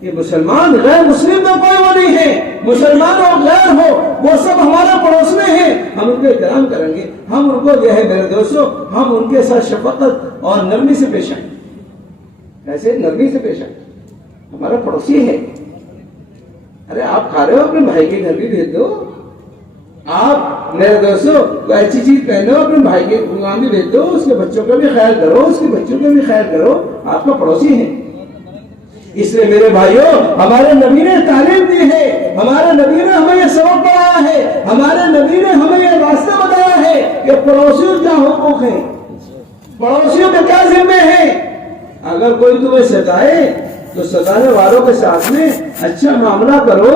کہ مسلمان غیر مسلم میں کوئی وہ نہیں ہے، مسلمان اور غیر ہو وہ سب ہمارے پڑوس میں ہیں، ہم ان کے احترام کریں گے، ہم ان کو جو ہے میرے دوستوں ہم ان کے ساتھ شفقت اور نرمی سے پیش آئیں، ایسے نرمی سے پیش آئیں، ہمارا پڑوسی ہے۔ ارے آپ کھا رہے ہو اپنے بھائی کے گھر بھی بھیج دو، آپ میرے دوستوں کوئی اچھی چیز پہنو اپنے بھائی کے وہاں بھی بھیج دو، اس کے بچوں کا بھی خیال کرو، اس کے بچوں کا بھی خیال کرو، آپ کا پڑوسی ہے۔ اس لیے میرے بھائیوں ہمارے نبی نے تعلیم دی ہے، ہمارے نبی نے ہمیں یہ سبق پڑھایا ہے، ہمارے نبی نے ہمیں یہ راستہ بتایا ہے کہ پڑوسیوں کیا حقوق ہیں، پڑوسیوں کا کیا ذمہ ہے۔ اگر کوئی تمہیں ستائے تو ستانے والوں کے ساتھ میں اچھا معاملہ کرو،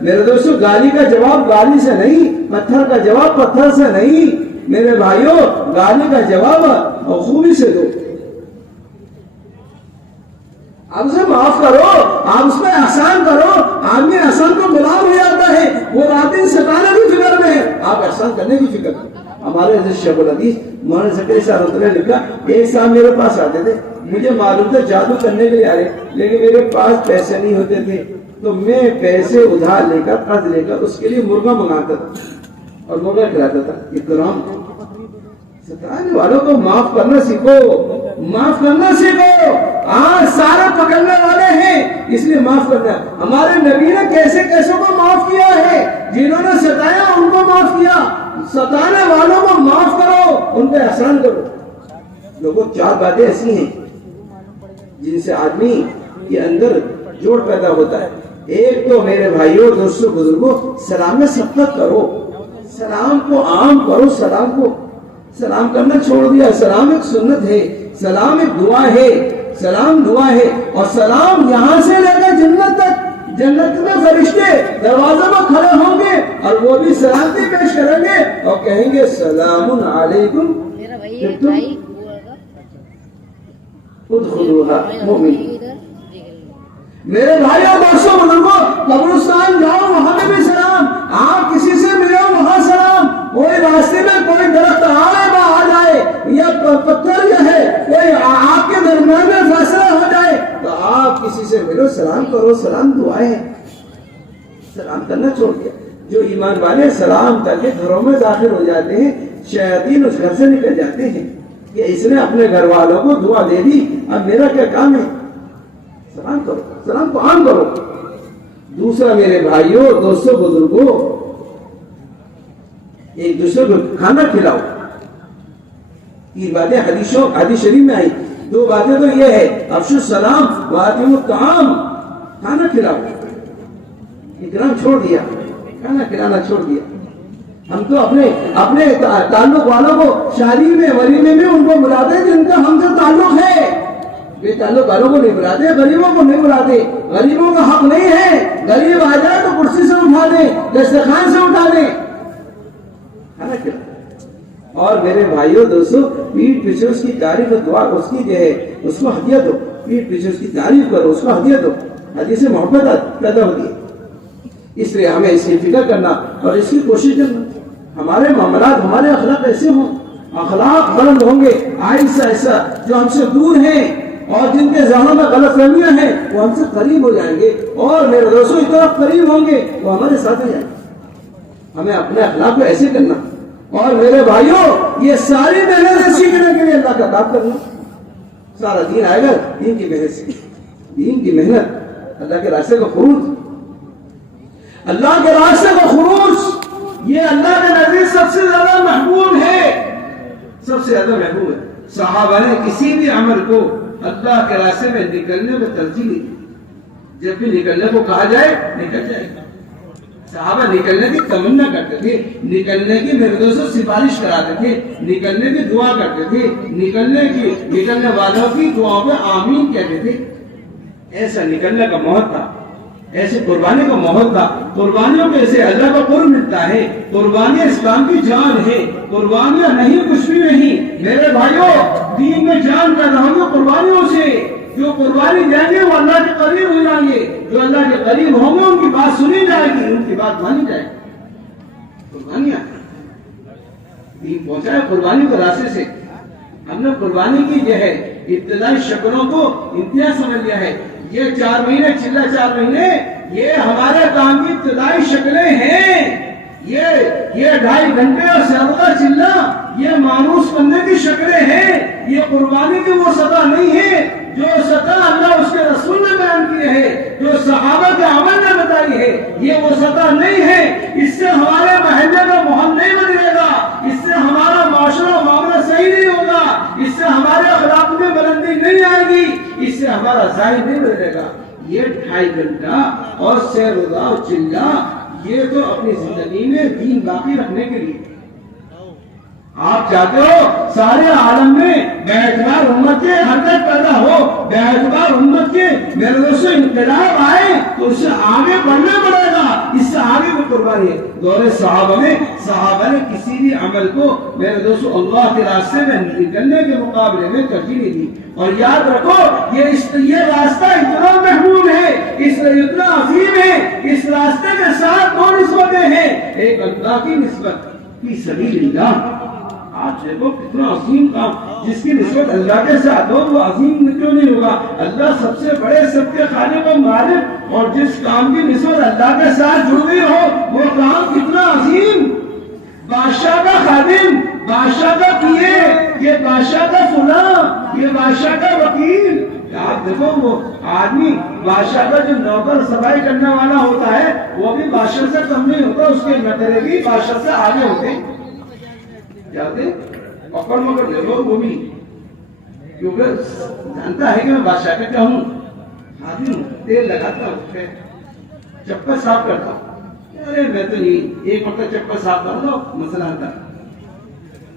میرے دوستوں گالی کا جواب گالی سے نہیں، پتھر کا جواب پتھر سے نہیں، میرے بھائیوں گالی کا جواب خوبی سے دو، آپ اسے معاف کرو، آپ اس میں احسان کرو۔ آدمی احسان کو غلام ہو جاتا ہے، وہ رات دن ستانے کی فکر میں ہے، آپ احسان کرنے کی فکر میں۔ ہمارے عزیز شیخ الحدیث مولانا زکریا صاحب رحمۃ اللہ نے لکھا، ایک صاحب میرے پاس آتے تھے، مجھے معلوم تھا جادو کرنے کے لیے آ رہے، لیکن میرے پاس پیسے نہیں ہوتے تھے، تو میں پیسے ادھار لے کر قرض لے کر اس کے لیے مرغا منگاتا تھا اور مرغا کھلاتا تھا۔ اکرام ستانے والوں کو معاف کرنا سیکھو، معاف کرنا سیکھو۔ آج سارے پکڑنے والے ہیں، اس لیے معاف کرنا۔ ہمارے نبی نے کیسے کیسوں کو معاف کیا ہے، جنہوں نے ستایا ان کو معاف کیا، ستانے والوں کو معاف کرو، ان پہ احسان کرو۔ لوگوں 4 باتیں ایسی ہیں جن سے آدمی کے اندر جوڑ پیدا ہوتا ہے۔ ایک تو میرے بھائیوں دوستوں بزرگوں سلام میں سبقت کرو، سلام کو عام کرو، سلام کرنا چھوڑ دیا۔ سلام ایک سنت ہے، سلام ایک دعا ہے، سلام دعا ہے، اور سلام یہاں سے لے کر جنت تک، جنت میں فرشتے دروازے میں کھڑے ہوں گے اور وہ بھی سلامتی پیش کریں گے اور کہیں گے سلام علیکم ادخلوها مومن۔ میرے بھائیوں دوستوں بزرگوں قبرستان جاؤ وہاں پہ بھی سلام، آپ کسی سے ملو وہاں سلام، کوئی راستے میں کوئی درخت آ جائے یا پتھر جو ہے کوئی آپ کے درمیان میں فاصلہ ہو جائے تو آپ کسی سے ملو سلام کرو، سلام دعائیں، سلام کرنا چھوڑ دیا۔ جو ایمان والے سلام کر کے گھروں میں داخل ہو جاتے ہیں شیاطین اس گھر سے نکل جاتے ہیں کہ اس نے اپنے گھر والوں کو دعا دے دی، اب میرا کیا کام ہے۔ سلام کرو، سلام کو عام کرو۔ دوسرا میرے بھائیوں دوستوں بزرگوں ایک دوسرے کو کھانا کھلاؤ۔ 3 باتیں حدیث شریف میں آئی، 2 باتیں تو یہ ہے افشوا السلام واتیموا الطعام، کھانا کھلاؤ۔ اکرام چھوڑ دیا، کھانا کھلانا چھوڑ دیا۔ ہم تو اپنے تعلق والوں کو شادی میں ولیمے میں ان کو بلاتے ہیں جن کا ہم سے تعلق ہے، بے تعلق والوں کو نہیں بلاتے، غریبوں کو نہیں بلاتے، غریبوں کا حق نہیں ہے، غریب آ جائے تو کرسی سے اٹھا دیں، دسترخوان سے اٹھا دیں، کھانا کھلاؤ۔ اور میرے بھائیوں دوستوں، پیٹھ پیچھے اس کی تعریف دعا اس کی جو ہے اس کو ہدیہ دو، پیٹھ پیچھے اس کی تعریف کرو، اس کو ہدیہ دو، حدیث سے محبت پیدا ہوتی ہے۔ اس لیے ہمیں اس کی فکر کرنا اور اس کی کوشش کرنا، ہمارے معاملات ہمارے اخلاق ایسے ہوں، اخلاق بلند ہوں گے، ایسا ایسا جو ہم سے دور ہیں اور جن کے ذہنوں میں غلط فہمیاں ہیں وہ ہم سے قریب ہو جائیں گے، اور میرے دوستوں اتنا قریب ہوں گے وہ ہمارے ساتھ ہو جائیں گے۔ ہمیں اپنے اخلاق کو ایسے کرنا، اور میرے بھائیوں یہ ساری محنت سیکھنے کے لیے اللہ کا کام کرنا، سارا دین آئے گا دین کی محنت سے، دین کی محنت، اللہ کے راستے کا خروج، اللہ کے راستے کا خروج یہ اللہ کے نزدیک سب سے زیادہ محبوب ہے، سب سے زیادہ محبوب ہے۔ صحابہ نے کسی بھی عمل کو اللہ کے راستے میں نکلنے کو ترجیح نہیں دی، جب بھی نکلنے کو کہا جائے نکل جائے گا۔ صحابہ نکلنے کی تمنا کرتے تھے، نکلنے کی میرے دوستوں سفارش کراتے تھے، نکلنے کی دعا کرتے تھے، نکلنے والوں کی دعاؤں پہ آمین کہتے تھے۔ ایسا نکلنے کا ماحول تھا، ایسے قربانی کا ماحول تھا۔ قربانیوں کے سے اللہ کا قرب ملتا ہے، قربانیاں اسلام کی جان ہے، قربانیاں نہیں کچھ بھی نہیں۔ میرے بھائیوں دین میں جان پیدا ہوگی قربانیوں سے، جو قربانی دیں گے وہ اللہ کے قریب ہو جائیں گے، جو اللہ کے قریب ہوں گے ان کی بات سنی جائے گی، ان کی بات مانی جائے گی۔ قربانیاں دین پہنچائے قربانی کے راستے سے۔ ہم نے قربانی کی جو ہے ابتدائی شکلوں کو انتہا سمجھ لیا ہے۔ یہ 4 مہینے چلا 4 مہینے یہ ہمارے کام کی ابتدائی شکلیں ہیں، یہ 2.5 گھنٹے اور سردا چلنا یہ مانوس کرنے کی شکلیں ہیں، یہ قربانی کی وہ سطح نہیں ہے جو سطح اللہ اس کے رسول نے بیان کی ہے، جو صحابہ کے عمل نے بتائی ہے، یہ وہ سطح نہیں ہے۔ اس سے ہمارے محلے کا ماحول نہیں بدلے گا، اس سے ہمارا معاشرہ معاملہ صحیح نہیں ہوگا، اس سے ہمارے اخلاق میں بلندی نہیں آئے گی، اس سے ہمارا ظاہر نہیں بدلے گا۔ یہ 2.5 گھنٹہ اور سیر روزہ اور چلہ یہ تو اپنی زندگی میں دین باقی رکھنے کے لیے آپ چاہتے ہو سارے عالم میں بیعتبار امت کے حرکت پیدا ہو، بیعتبار امت کے میرے دوستوں انقلاب آئے تو اس سے آگے بڑھنا پڑے گا، اس سے آگے کو قربانی ہے۔ دور صحابہ نے کسی بھی عمل کو میرے دوستوں اللہ کے راستے میں نکلنے کے مقابلے میں ترجیح نہیں دی۔ اور یاد رکھو یہ راستہ اتنا محبوب ہے، اس اتنا عظیم ہے، اس راستے کے ساتھ 2 نسبتیں ہیں، ایک اللہ کی نسبت فی سبیل اللہ۔ آج دیکھو کتنا عظیم کام، جس کی نسبت اللہ کے ساتھ ہو وہ عظیم کیوں نہیں ہوگا؟ اللہ سب سے بڑے، سب کے خالق و مالک، اور جس کام کی نسبت اللہ کے ساتھ جڑ گئی ہو وہ کام کتنا عظیم۔ بادشاہ کا خادم، بادشاہ کا پیے، یہ بادشاہ کا فلاں، یہ بادشاہ کا وکیل۔ آپ دیکھو وہ آدمی بادشاہ کا جو نوکر صفائی کرنے والا ہوتا ہے وہ بھی بادشاہ سے کم نہیں ہوتا، اس کے نوکر بھی بادشاہ سے آگے ہوتے ہیں۔ جاتے پکڑ مکڑ لے لو وہ بھی، کیونکہ جانتا ہے کہ میں بادشاہ کا کیا ہوں، خادم ہوں، تیل لگاتا ہوں، چپل صاف کرتا ہوں۔ ارے میں تو نہیں، ایک مرتبہ چپل صاف کر دو مسئلہ آتا۔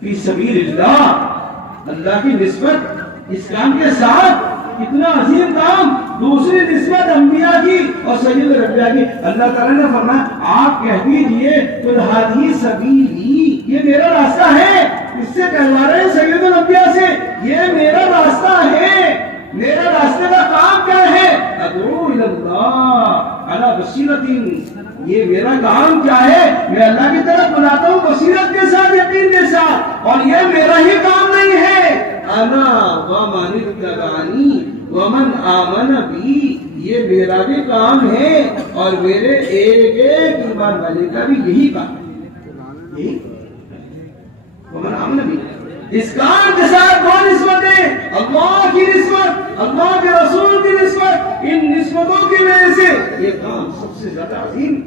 فی سبیل اللہ، اللہ کی نسبت اس کام کے ساتھ کتنا عظیم کام۔ دوسری نسبت انبیاء کی اور سید الانبیاء کی۔ اللہ تعالیٰ نے فرمایا آپ کہہ دیجئے قل ھذہ سبیلی، یہ میرا راستہ ہے۔ اس سے کہلوا رہے ہیں سید الانبیاء سے یہ میرا راستہ ہے۔ میرے راستے کا کام کیا ہے؟ ادعو الی اللہ علی بصیرۃ، یہ میرا کام کیا ہے؟ میں اللہ کی طرف بلاتا ہوں بصیرت کے ساتھ، یقین کے ساتھ، اور یہ میرا ہی کام نہیں ہے۔ انا ومن اتبعنی ومن آمن بی، یہ میرا بھی کام ہے اور میرے ایک ایک ایمان والے کا بھی یہی کام ہے۔ ومن آمن بی، اس کام کے ساتھ 2 نسبتیں، اللہ کی نسبت، اللہ کے رسول کی نسبت، ان نسبتوں کی وجہ سے یہ کام سب سے زیادہ عظیم،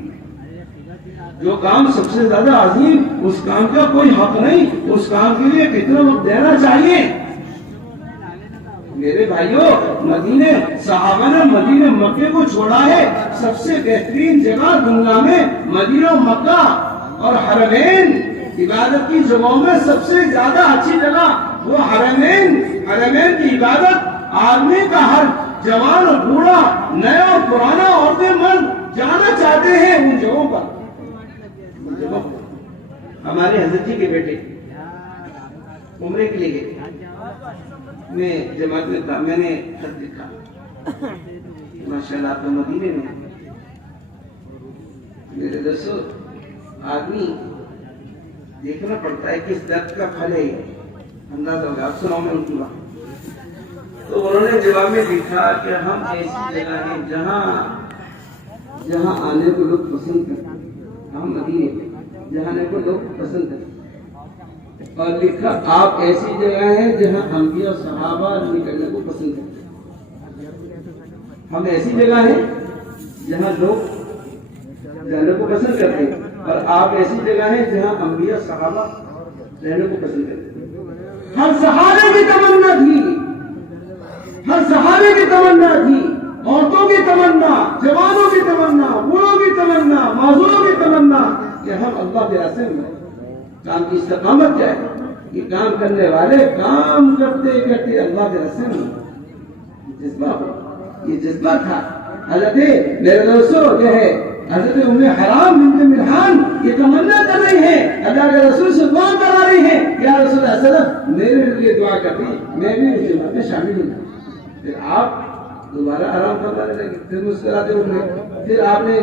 جو کام سب سے زیادہ عظیم، اس کام کا کوئی حق نہیں، اس کام کے لیے کتنا وقت دینا چاہیے۔ میرے بھائیوں مدینے صحابہ نے مدینہ مکے کو چھوڑا ہے، سب سے بہترین جگہ دنیا میں مدینہ مکہ اور حرمین، عبادت کی جگہوں میں سب سے زیادہ اچھی جگہ وہ حرمین کی عبادت آدمی کا ہر جوان اور بوڑھا، نیا اور پرانا، عورتیں مرد جانا چاہتے ہیں ان جگہوں پر۔ ہمارے حضرت جی کے بیٹے عمرے کے لیے گئے، میں جماعت میں تھا، میں نے خط لکھا ماشاءاللہ آپ مدینے میں میرے دوستو آدمی دیکھنا پڑتا ہے کس درد کا پھل ہے، اندازہ ہوگا، آپ سناؤ میں ان کی بات۔ تو انہوں نے جواب میں لکھا کہ ہم ایسی جگہ ہیں جہاں آنے کو لوگ پسند کرتے ہیں، ہم مدینے میں جہاں آنے کو لوگ پسند کرتے ہیں، اور لکھا آپ ایسی جگہ ہیں جہاں انبیاء اور صحابہ نکلنے کو پسند کرتے ہیں، ہم ایسی جگہ ہیں جہاں لوگ جانے کو پسند کرتے ہیں، اور آپ ایسی جگہ ہیں جہاں انبیاء صحابہ رہنے کو پسند کرتے ہیں۔ ہر صحابے کی تمنا تھی، ہر صحابے کی تمنا تھی، عورتوں کی تمنا، جوانوں کی تمنا، بوڑھوں کی تمنا، معذوروں کی تمنا کہ ہم اللہ کے راستے میں کام کی استقامت کیا ہے، یہ کام کرنے والے کام کرتے کرتے اللہ کے راستے میں یہ جذبہ تھا۔ حضرت میرے دوستو جو ہے حضرت ام حرام بنت ملحان یہ تمنا کر رہی ہیں، اللہ کے رسول سے دعا کرا رہی ہیں، یا رسول اللہ صلی اللہ علیہ وسلم میرے لیے دعا کرتی، میں بھی اس جماعت میں شامل ہوں۔ پھر آپ دوبارہ آرام فرمانے لگے، پھر مسکراتے ہوئے، پھر آپ نے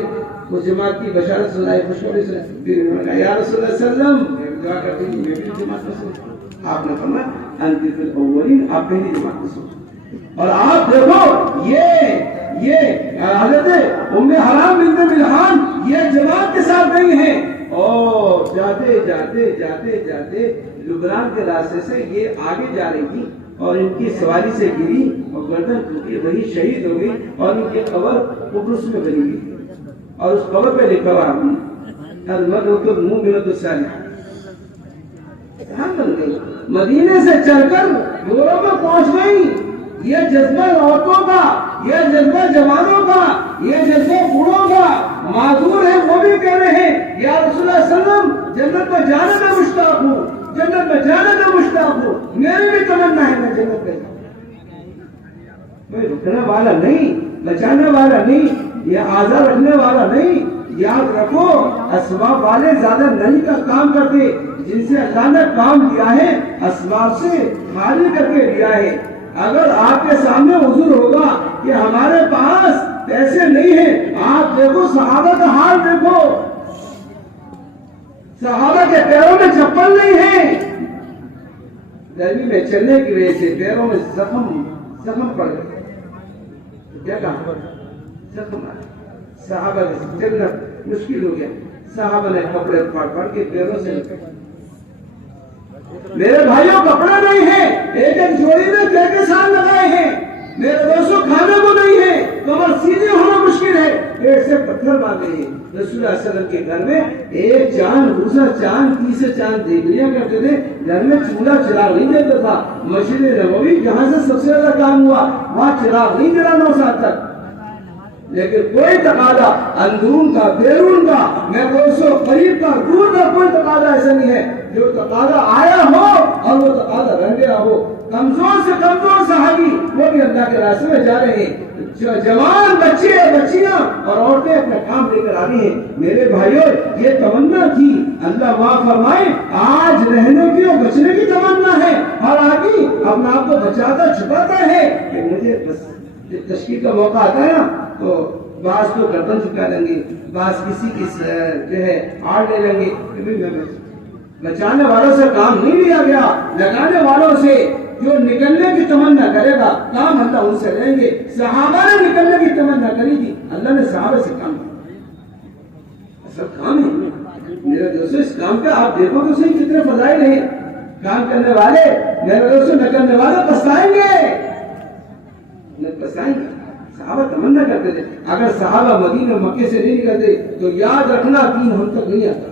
اس جماعت کی بشارت سنائی، خوشخبری سنائی، پھر انہوں نے کہا یا رسول اللہ صلی اللہ علیہ وسلم میں بھی دعا کرتی ہوں، میں بھی جماعت میں سنوں۔ آپ نے فرمایا انت فی الاولین، آپ پہلی جماعت میں سنو۔ اور آپ دیکھو یہ حضرت ام حرام بنت ملحان یہ جماعت کے ساتھ نہیں ہیں، اور جاتے جاتے جاتے جاتے لبنان کے راستے سے یہ آگے جا رہی تھی، اور ان کی سواری سے گری اور گردن ٹوٹی، وہی شہید ہو گئی، اور ان کی قبر قبرص میں بنی گئی، اور اس قبر پہ لکھا ہوا المرء المؤمن الصالح، بن گئی، مدینے سے چل کر گوروں میں پہنچ گئی۔ یہ جذبہ عورتوں کا، یہ جذبہ جوانوں کا، یہ جذبہ بوڑھوں کا، معذور ہے وہ بھی کہہ رہے ہیں یا رسول اللہ صلی اللہ علیہ وسلم جنت میں جانے میں مشتاق ہوں، جنت میں جانے میں مشتاق ہوں، میری بھی تمنا ہے میں جنت میں جاؤں۔ کوئی رکنے والا نہیں، بچانے والا نہیں، یہ آزاد رکھنے والا نہیں۔ یاد رکھو اسباب والے زیادہ نہیں کا کام کرتے، جن سے اللہ نے کام لیا ہے اسباب سے خالی کر کے لیا ہے۔ اگر آپ کے سامنے حضور ہوگا کہ ہمارے پاس پیسے نہیں ہیں، آپ دیکھو صحابہ کا حال دیکھو، صحابہ کے پیروں میں چپل نہیں ہے، گرمی میں چلنے کی وجہ سے پیروں میں زخم پڑ گئے، کیا کہا زخم آئے، صحابہ کے چلنا مشکل ہو گیا، صحابہ نے کپڑے پھاڑ کے پیروں سے نکالے۔ میرے بھائیوں کپڑے نہیں ہیں، ایک ایک جوڑی میں کے ساتھ لگائے ہیں، میرے دوستوں کھانے کو نہیں ہے، کمر سیدھی ہونا مشکل ہے، پیٹ سے پتھر باندھے ہیں۔ رسول اللہ صلی اللہ علیہ وسلم کے گھر میں ایک چاند دوسرا چاند تیسرے چاند دیکھ لیا کرتے تھے، گھر میں چولہا چراغ نہیں دیتا تھا۔ مسجد نبوی جہاں سے سب سے زیادہ کام ہوا وہاں چراغ نہیں جلا 9 سال تک، لیکن کوئی تقاضا اندرون کا بیرون کا، میں دوستوں قریب کا دور کا کوئی تقاضا ایسا نہیں ہے جو تقاضا آیا ہو اور وہ تقاضا رہ گیا ہو۔ کمزور سے کمزور صحابی وہ بھی اللہ کے راستے میں جا رہے ہیں، جوان بچے بچیاں اور عورتیں اپنا کام لے کر آ رہی ہیں۔ میرے بھائیوں یہ تمنا تھی، اللہ معاف فرمائے آج رہنے کی اور بچنے کی تمنا ہے، اور آدمی اپنا آپ کو بچاتا چھپاتا ہے کہ مجھے بس تشکیل کا موقع آتا ہے نا تو بعض تو گردن چکا لیں گے، بعض کسی کی جو ہے آڑ لے لیں گے۔ بچانے والوں سے کام نہیں لیا گیا، لگانے والوں سے جو نکلنے کی تمنا کرے گا کام اللہ ان سے لیں گے۔ صحابہ نے نکلنے کی تمنا کری تھی، اللہ نے صحابہ سے کام کیا، اصل کام ہے میرے دوستو۔ اس کام کا آپ دیکھو تو صحیح کتنے فضائل ہیں، کام کرنے والے میرے دوستو نہ کرنے والے پچھتائیں گے، پچھتائیں گے۔ صحابہ تمنا کرتے تھے اگر صحابہ مدینہ مکے سے نہیں نکلتے تو یاد رکھنا دین ہم تک نہیں آتا۔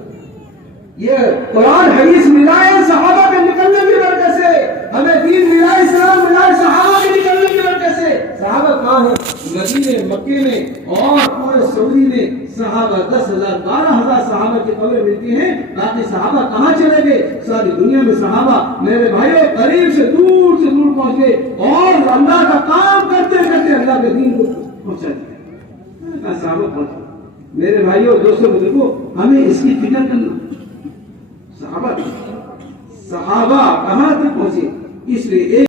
یہ قرآن حدیث ملا ہے صحابہ کے نکلنے کی وجہ سے، ہمیں دین ملا ہے، اسلام ملا ہے صحابہ کے نکلنے کی وجہ سے۔ صحابہ کہاں ہیں؟ مدینے مکے میں اور پورے سعودی میں صحابہ 10,000 12,000 صحابہ کی قبریں ملتی ہیں، باقی صحابہ کہاں چلے گئے؟ ساری دنیا میں صحابہ میرے بھائیوں قریب سے دور پہنچ گئے اور اللہ کا کام کرتے کرتے اللہ کے دین کو پہنچا دیا، صحابہ پہنچ۔ میرے بھائیوں دوستوں بزرگوں ہمیں اس کی فکر کرنا، صحابہ صحابہ کہاں تک پہنچے. اس لیے